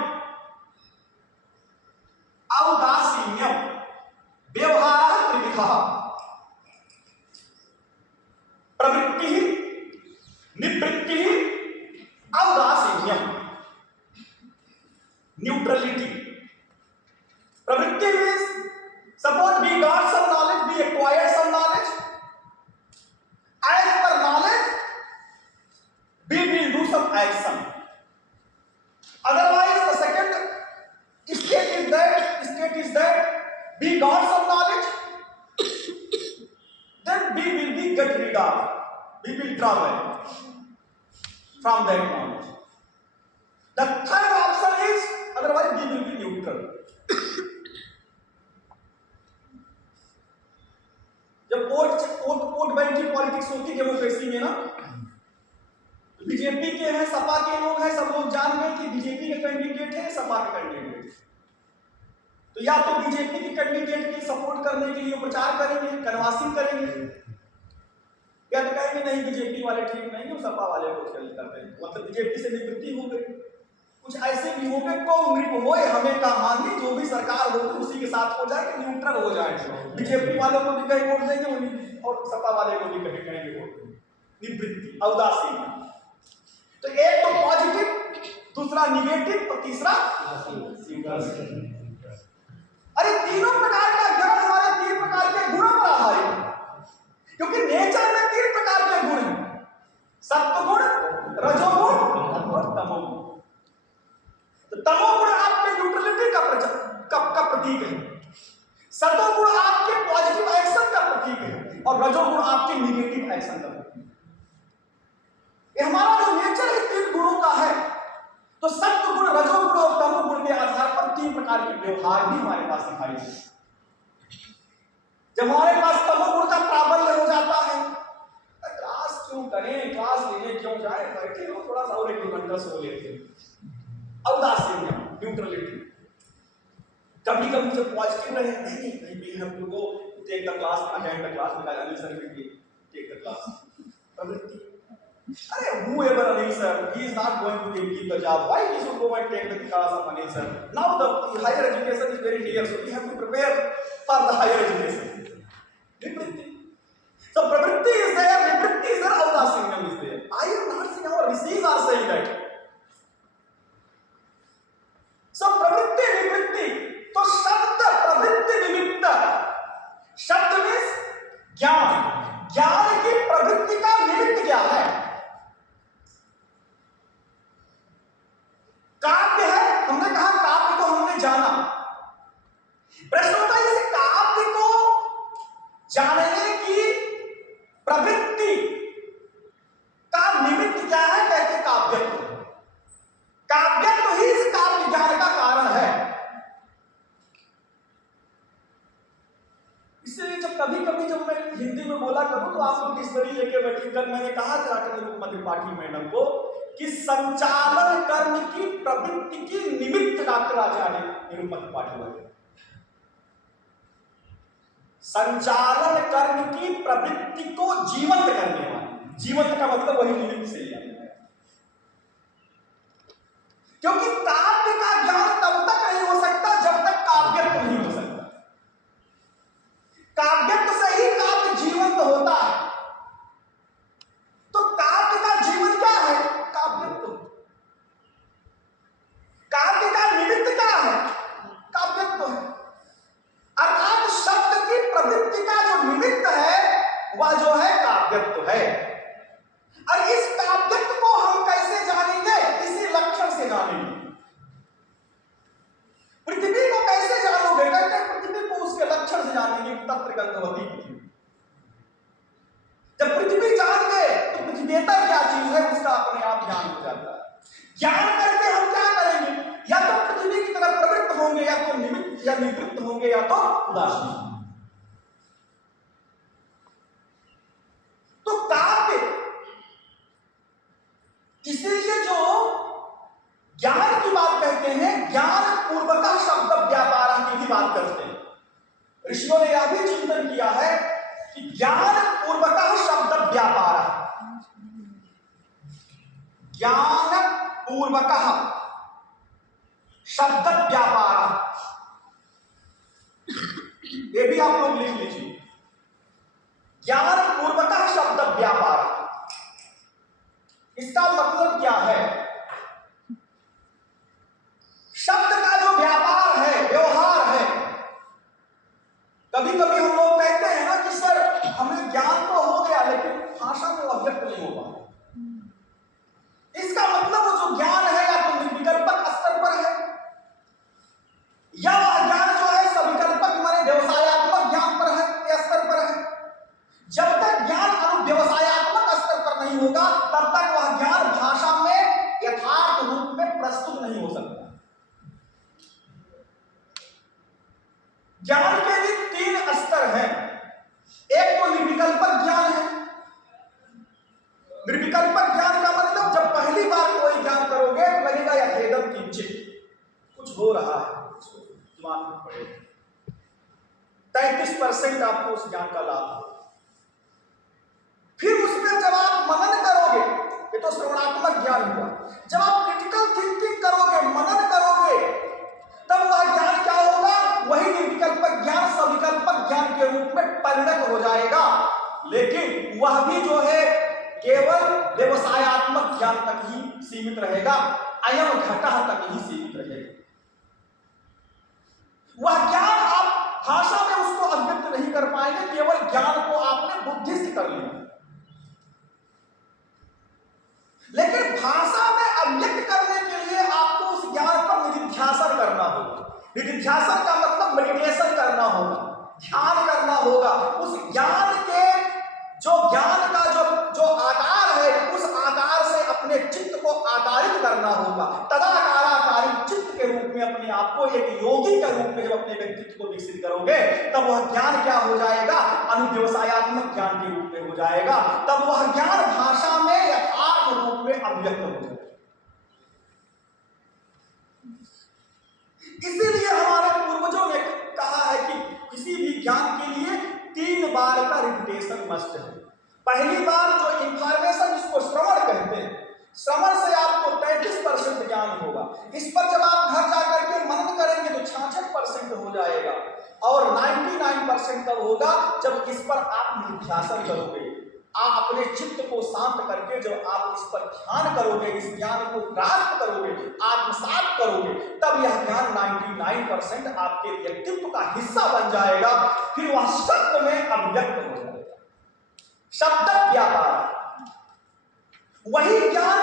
औदासीन्यम् व्यवहारः त्रिविधः। प्रवृत्तिः, निवृत्तिः, औदासीन्यम्। न्यूट्रलिटी। प्रवृत्ति means suppose we got some knowledge, we acquired some knowledge. As per knowledge we will do some action. Otherwise the second state is that we got some knowledge, then we will be get rid of, we will draw back from that knowledge. The third option is otherwise we will be neutral. जब vote bank की politics होती है democracy में ना, BJP के हैं, सपा के लोग हैं, सब लोग जान गए कि बीजेपी के कैंडिडेट है, सपा के कैंडिडेट। तो या तो बीजेपी के कैंडिडेट की सपोर्ट करने के लिए प्रचार करेंगे, कन्वासिंग करेंगे, या तो कहेंगे नहीं बीजेपी वाले ठीक नहीं है, सपा वाले को खेल करते हैं, मतलब बीजेपी से निवृत्ति हो गई। कुछ ऐसे भी हो गए को नृप होए हमें का माननी, जो भी सरकार होगी उसी के साथ हो जाए, न्यूट्रल हो जाए। बीजेपी वालों को भी कहीं वोट देंगे और सपा वाले को भी कहीं कहेंगे वोट देंगे। निवृत्ति, औदासीन। तो एक तो पॉजिटिव, दूसरा निगेटिव और तीसरा। अरे तीनों प्रकार का ज्ञान हमारे तीन प्रकार के गुणों पर आधारित, क्योंकि नेचर में तीन प्रकार के गुण हैं, सत्वगुण, रजोगुण और तमोगुण। तो तमोगुण आपके न्यूट्रलिटी का प्रतीक है, सत्वगुण आपके पॉजिटिव एक्शन का प्रतीक है और रजोगुण आपके निगेटिव एक्शन का प्रतीक है। ये हमारे प्रकार के व्यवहार भी हमारे पास दिखाई देते हैं। जब हमारे पास तमोगुण का प्राबल्य हो जाता है, क्लास क्यों करें, क्लास लेने क्यों जाए, बैठे हो थोड़ा सा और 1-2 घंटा सो लेते हैं। औदासीन्य, न्यूट्रलिटी। कभी कभी जब पॉजिटिव रहे, नहीं कहीं भी हम to go take the class, attend the class, because Anil sir will take the class. प्रवृत्ति, अरे whoever Anil sir, he is not going to give the job, why he should go and take the class of Anil sir? Now the higher education is very near, so we have to prepare for the higher education. Nivritti. So pravritti is there, nivritti is there, audasinyam is there. I am not saying, our rishis are saying that. So pravritti, nivritti, तो शब्द प्रवृत्ति निमित्त, शब्द means ज्ञान, ज्ञान की प्रवृत्ति का निमित्त क्या है? काव्य है, हमने कहा काव्य को हमने जाना। प्रश्न होता है इस काव्य को जानने की प्रवृत्ति का निमित्त क्या है? कहते काव्यत्व। काव्यत्व ही इस काव्य ज्ञान का कारण है। इसलिए जब कभी कभी जब मैं हिंदी में बोला करूं तो आप लोग डिक्शनरी लेके बैठे, कल मैंने कहा था निरुपमा त्रिपाठी मैडम को कि संचालन कर्म की प्रवृत्ति की निमित्त डॉक्टर आचार्य निरुपमा त्रिपाठी बोले। संचालन कर्म की प्रवृत्ति को जीवंत करने वाले, जीवंत का मतलब वही निमित्त से लिया है। क्योंकि काव्य का ज्ञान तब तक नहीं हो सकता जब तक काव्यत्व नहीं हो सकता। काव्यत्व से ही काव्य जीवंत होता है। तो काव्य का जीवन क्या है? काव्यत्व। काव्य का निमित्त क्या है? काव्यत्व है। अर्थात शब्द की प्रवृत्ति का जो निमित्त है वह जो है काव्यत्व है। और इस काव्यत्व को हम कैसे जानेंगे? इसी लक्षण से जानेंगे। पृथ्वी को कैसे जानोगे? कहते हैं पृथ्वी को उसके लक्षण से जानेंगे। तत्र गंधवती पृथ्वी। जब पृथ्वी जान गए तो पृथ्वीतर क्या चीज है उसका अपने आप ज्ञान हो जाता है। ज्ञान करके हम क्या करेंगे? या तो पृथ्वी की तरफ प्रवृत्त होंगे, या तो निमित्त या निवृत्त होंगे, या तो उदासीन। तो काव्य, इसीलिए जो ज्ञान की बात कहते हैं, ज्ञान पूर्वक शब्द व्यापार की भी बात करते हैं। ऋषियों ने यह भी चिंतन किया है कि ज्ञान पूर्वक शब्द व्यापार, ज्ञान पूर्वक शब्द व्यापार, ये भी आप लोग लिख लीजिए। ज्ञान पूर्वक शब्द व्यापार, इसका मतलब क्या है? शब्द का जो व्यापार है, व्यवहार है। कभी कभी हम लोग कहते हैं ना कि सर हमें ज्ञान तो हो गया लेकिन भाषा में अभिव्यक्त नहीं हो पाया। इसका मतलब वो जो ज्ञान है या तो निर्विकल्पक स्तर पर है, या वह ज्ञान जो है सविकल्पक माने व्यवसायत्मक ज्ञान पर है या स्तर पर है। जब तक ज्ञान अनुव्यवसायत्मक स्तर पर नहीं होगा तब तक वह ज्ञान भाषा में यथार्थ रूप में प्रस्तुत नहीं हो सकता। ज्ञान के भी 3 स्तर हैं। एक तो निर्विकल्पक ज्ञान है। निर्विकल्पक ज्ञान का मतलब जब पहली बार कोई ज्ञान करोगे तो लगेगा यथेदम किंचित, कुछ हो रहा है, दिमाग में पड़ेगा। 33% आपको उस ज्ञान का लाभ हो। फिर उसमें जब आप मनन करोगे, ये तो श्रवणात्मक ज्ञान हुआ। जब आप क्रिटिकल थिंकिंग करोगे, मनन करोगे, तब वह ज्ञान क्या होगा? वही निर्विकल्पक ज्ञान सविकल्पक ज्ञान के रूप में परिणत हो जाएगा। लेकिन वह भी जो है केवल व्यवसायत्मक ज्ञान तक ही सीमित रहेगा, अयम घटः तक ही सीमित रहेगा। वह ज्ञान आप भाषा में उसको अभिव्यक्त नहीं कर पाएंगे, केवल ज्ञान को आपने बुद्धिस्थ कर लिया। लेकिन भाषा में अभिव्यक्त करने के लिए आपको उस ज्ञान पर निधिध्यासन करना होगा। निधिध्यासन का मतलब मेडिटेशन करना होगा, ध्यान करना होगा। उस ज्ञान के जो ज्ञान का जो आकार है, उस आकार से अपने चित्त को आकारित करना होगा। तदाकाराकारित चित्त के रूप में अपने आप को एक योगी के रूप में जब अपने व्यक्तित्व को विकसित करोगे, तब वह ज्ञान क्या हो जाएगा? अनुव्यवसायत्मक ज्ञान के रूप में हो जाएगा। तब वह ज्ञान भाषा में यथार्थ रूप में अभिव्यक्त हो जाएगा। इसीलिए हमारे पूर्वजों ने कहा है कि किसी भी ज्ञान के लिए 3 बार का रिपीटेशन मस्ट है। पहली बार जो इंफॉर्मेशन, जिसको श्रवण कहते हैं, श्रवण से आपको 33% ज्ञान होगा। इस पर जब आप घर जाकर के मनन करेंगे तो 66% हो जाएगा। और 99% तब होगा जब इस पर आप निध्यासन करोगे। आप अपने चित्त को शांत करके जब आप इस पर ध्यान करोगे, इस ज्ञान को प्राप्त करोगे, आत्मसात करोगे, तब यह ज्ञान 99% आपके व्यक्तित्व का हिस्सा बन जाएगा। फिर वह शब्द में अभिव्यक्त हो जाएगा। शब्द व्यापार, वही ज्ञान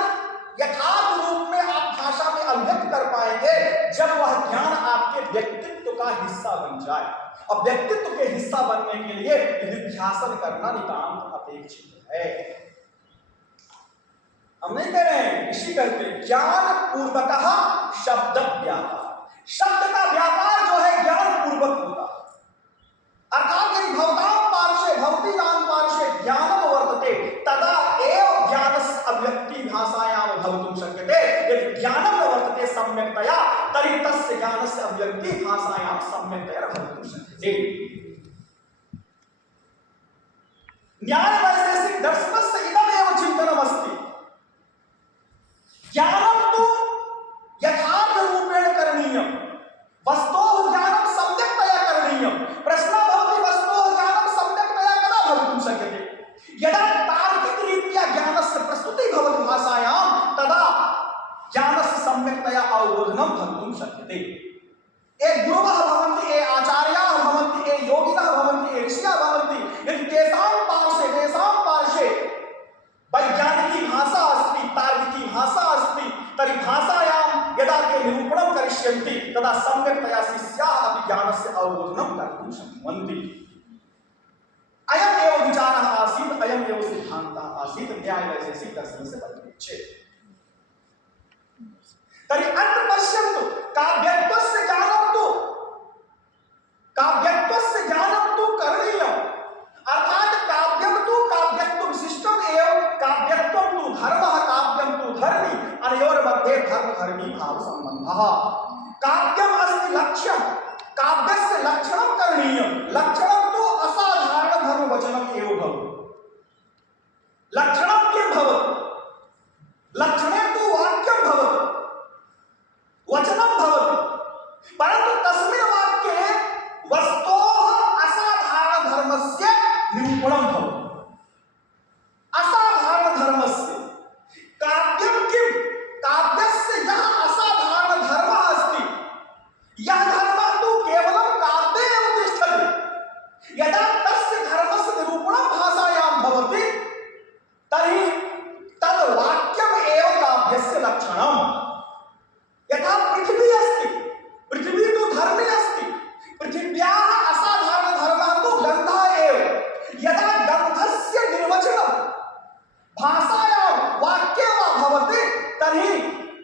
यथार्थ रूप में आप भाषा में अभिव्यक्त कर पाएंगे जब वह ज्ञान आपके व्यक्तित्व का हिस्सा बन जाए। और व्यक्तित्व के हिस्सा बनने के लिए निध्यासन करना नितांत अपेक्षित है। हम नहीं कह रहे हैं, ऋषि कहते हैं ज्ञान पूर्वकः शब्द व्यापार। शब्द का व्यापार जो है ज्ञान पूर्वक होता है। अर्थात यदि भवतां पार्श्वे भवतीनां पार्श्वे ज्ञानम वर्तते तदा एव ज्ञानस्य अभिव्यक्ति भाषायां भवितुं शक्यते। यदि ज्ञानम न वर्तते सम्यक्तया तर्हि तस्य ज्ञानस्य अभिव्यक्ति भाषायां सम्यक्तया भवितुं शक्यते। न्याय वैशेषिक दर्शनस्य इदम एव चिन्तनमस्ति। ज्ञानम तु यथार्थ रूपेण करणीयम्, वस्तोः ज्ञानम सम्यक्तया करणीयम्। प्रश्नः भवति वस्तोः ज्ञानम सम्यक्तया कदा भवितुं शक्यते? यदा तार्किकरीत्या ज्ञानस्य प्रस्तुतिः भवति भाषायां तदा ज्ञानस्य सम्यक्तया अवबोधनं भवितुं शक्यते। ये गुरवः भवन्ति, ये आचार्याः भवन्ति, ये योगिनः भवन्ति, ये ऋषयः भवन्ति। यदि तेषां पार्श्वे वैज्ञानिकी भाषा अस्ति, तार्किकी भाषा अस्ति, तर्हि भाषायां यदा ते निरूपणं करिष्यन्ति तदा सम्यक्तया शिष्याः अपि ज्ञानस्य अवबोधनं कर्तुं शक्नुवन्ति। अयम् एव विचारः आसीत्, अयम् एव सिद्धान्तः आसीत् न्यायवैशेषिक दर्शन से परिप्रेक्ष्ये। तर्हि अत्र पश्यन्तु, काव्यत्वस्य ज्ञानं तु करणीयम्। अर्थात काव्यम तु काव्यत्व विशिष्टम एवं काव्यत्वम तु धर्मः, काव्यम तु धर्मी, अनयोर मध्ये धर्म धर्मी भाव संबंधः। काव्यम अस्ति लक्ष्यम, काव्यस्य लक्षणं करणीयम्। लक्षणं तु असाधारण धर्म वचनम् एव भवति। लक्षणं किं भवति? लक्षणे तु वाक्यं भवति, वचनं भवति, परन्तु तस्मिन् वाक्ये वस्तोः असाधारण धर्मस्य निरूपणं भवति। असाधारण धर्मस्य काव्यं किं? काव्यस्य यः असाधारण धर्मः अस्ति, यः धर्मः तु केवलं काव्ये एव तिष्ठति। यदा तस्य धर्मस्य निरूपणं भाषायां भवति तर्हि तद् वाक्यम् एव काव्यस्य लक्षणम्। यथा पृथिवी अस्ति, पृथिवी तु धर्मी अस्ति, पृथिव्याः असाधारण धर्मः तु गन्धः एव। यदा गन्धस्य निर्वचनं भाषायां वाक्ये वा भवति तर्हि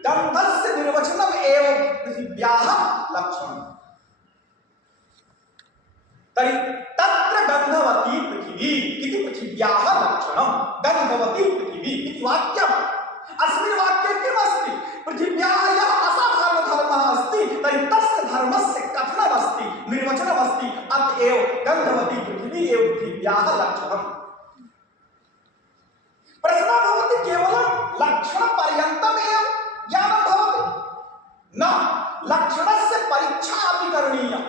गन्धस्य निर्वचनम् एव पृथिव्याः लक्षणम्। तर्हि तत्र गन्धवती पृथिवी इति पृथिव्याः लक्षणं। गन्धवती पृथिवी इति वाक्यम्। अस्मिन् वाक्ये किम् अस्ति? पृथिव्याः यः असाधारण धर्मः अस्ति तर्हि तस्य धर्मस्य कथनमस्ति, निर्वचनमस्ति। अतएव गन्धवती पृथिवी एव पृथिव्याः लक्षणम्। प्रश्नः भवति केवलं लक्षणपर्यन्तमेव ज्ञानं भवति? न, लक्षणस्य परीक्षा अपि करणीया।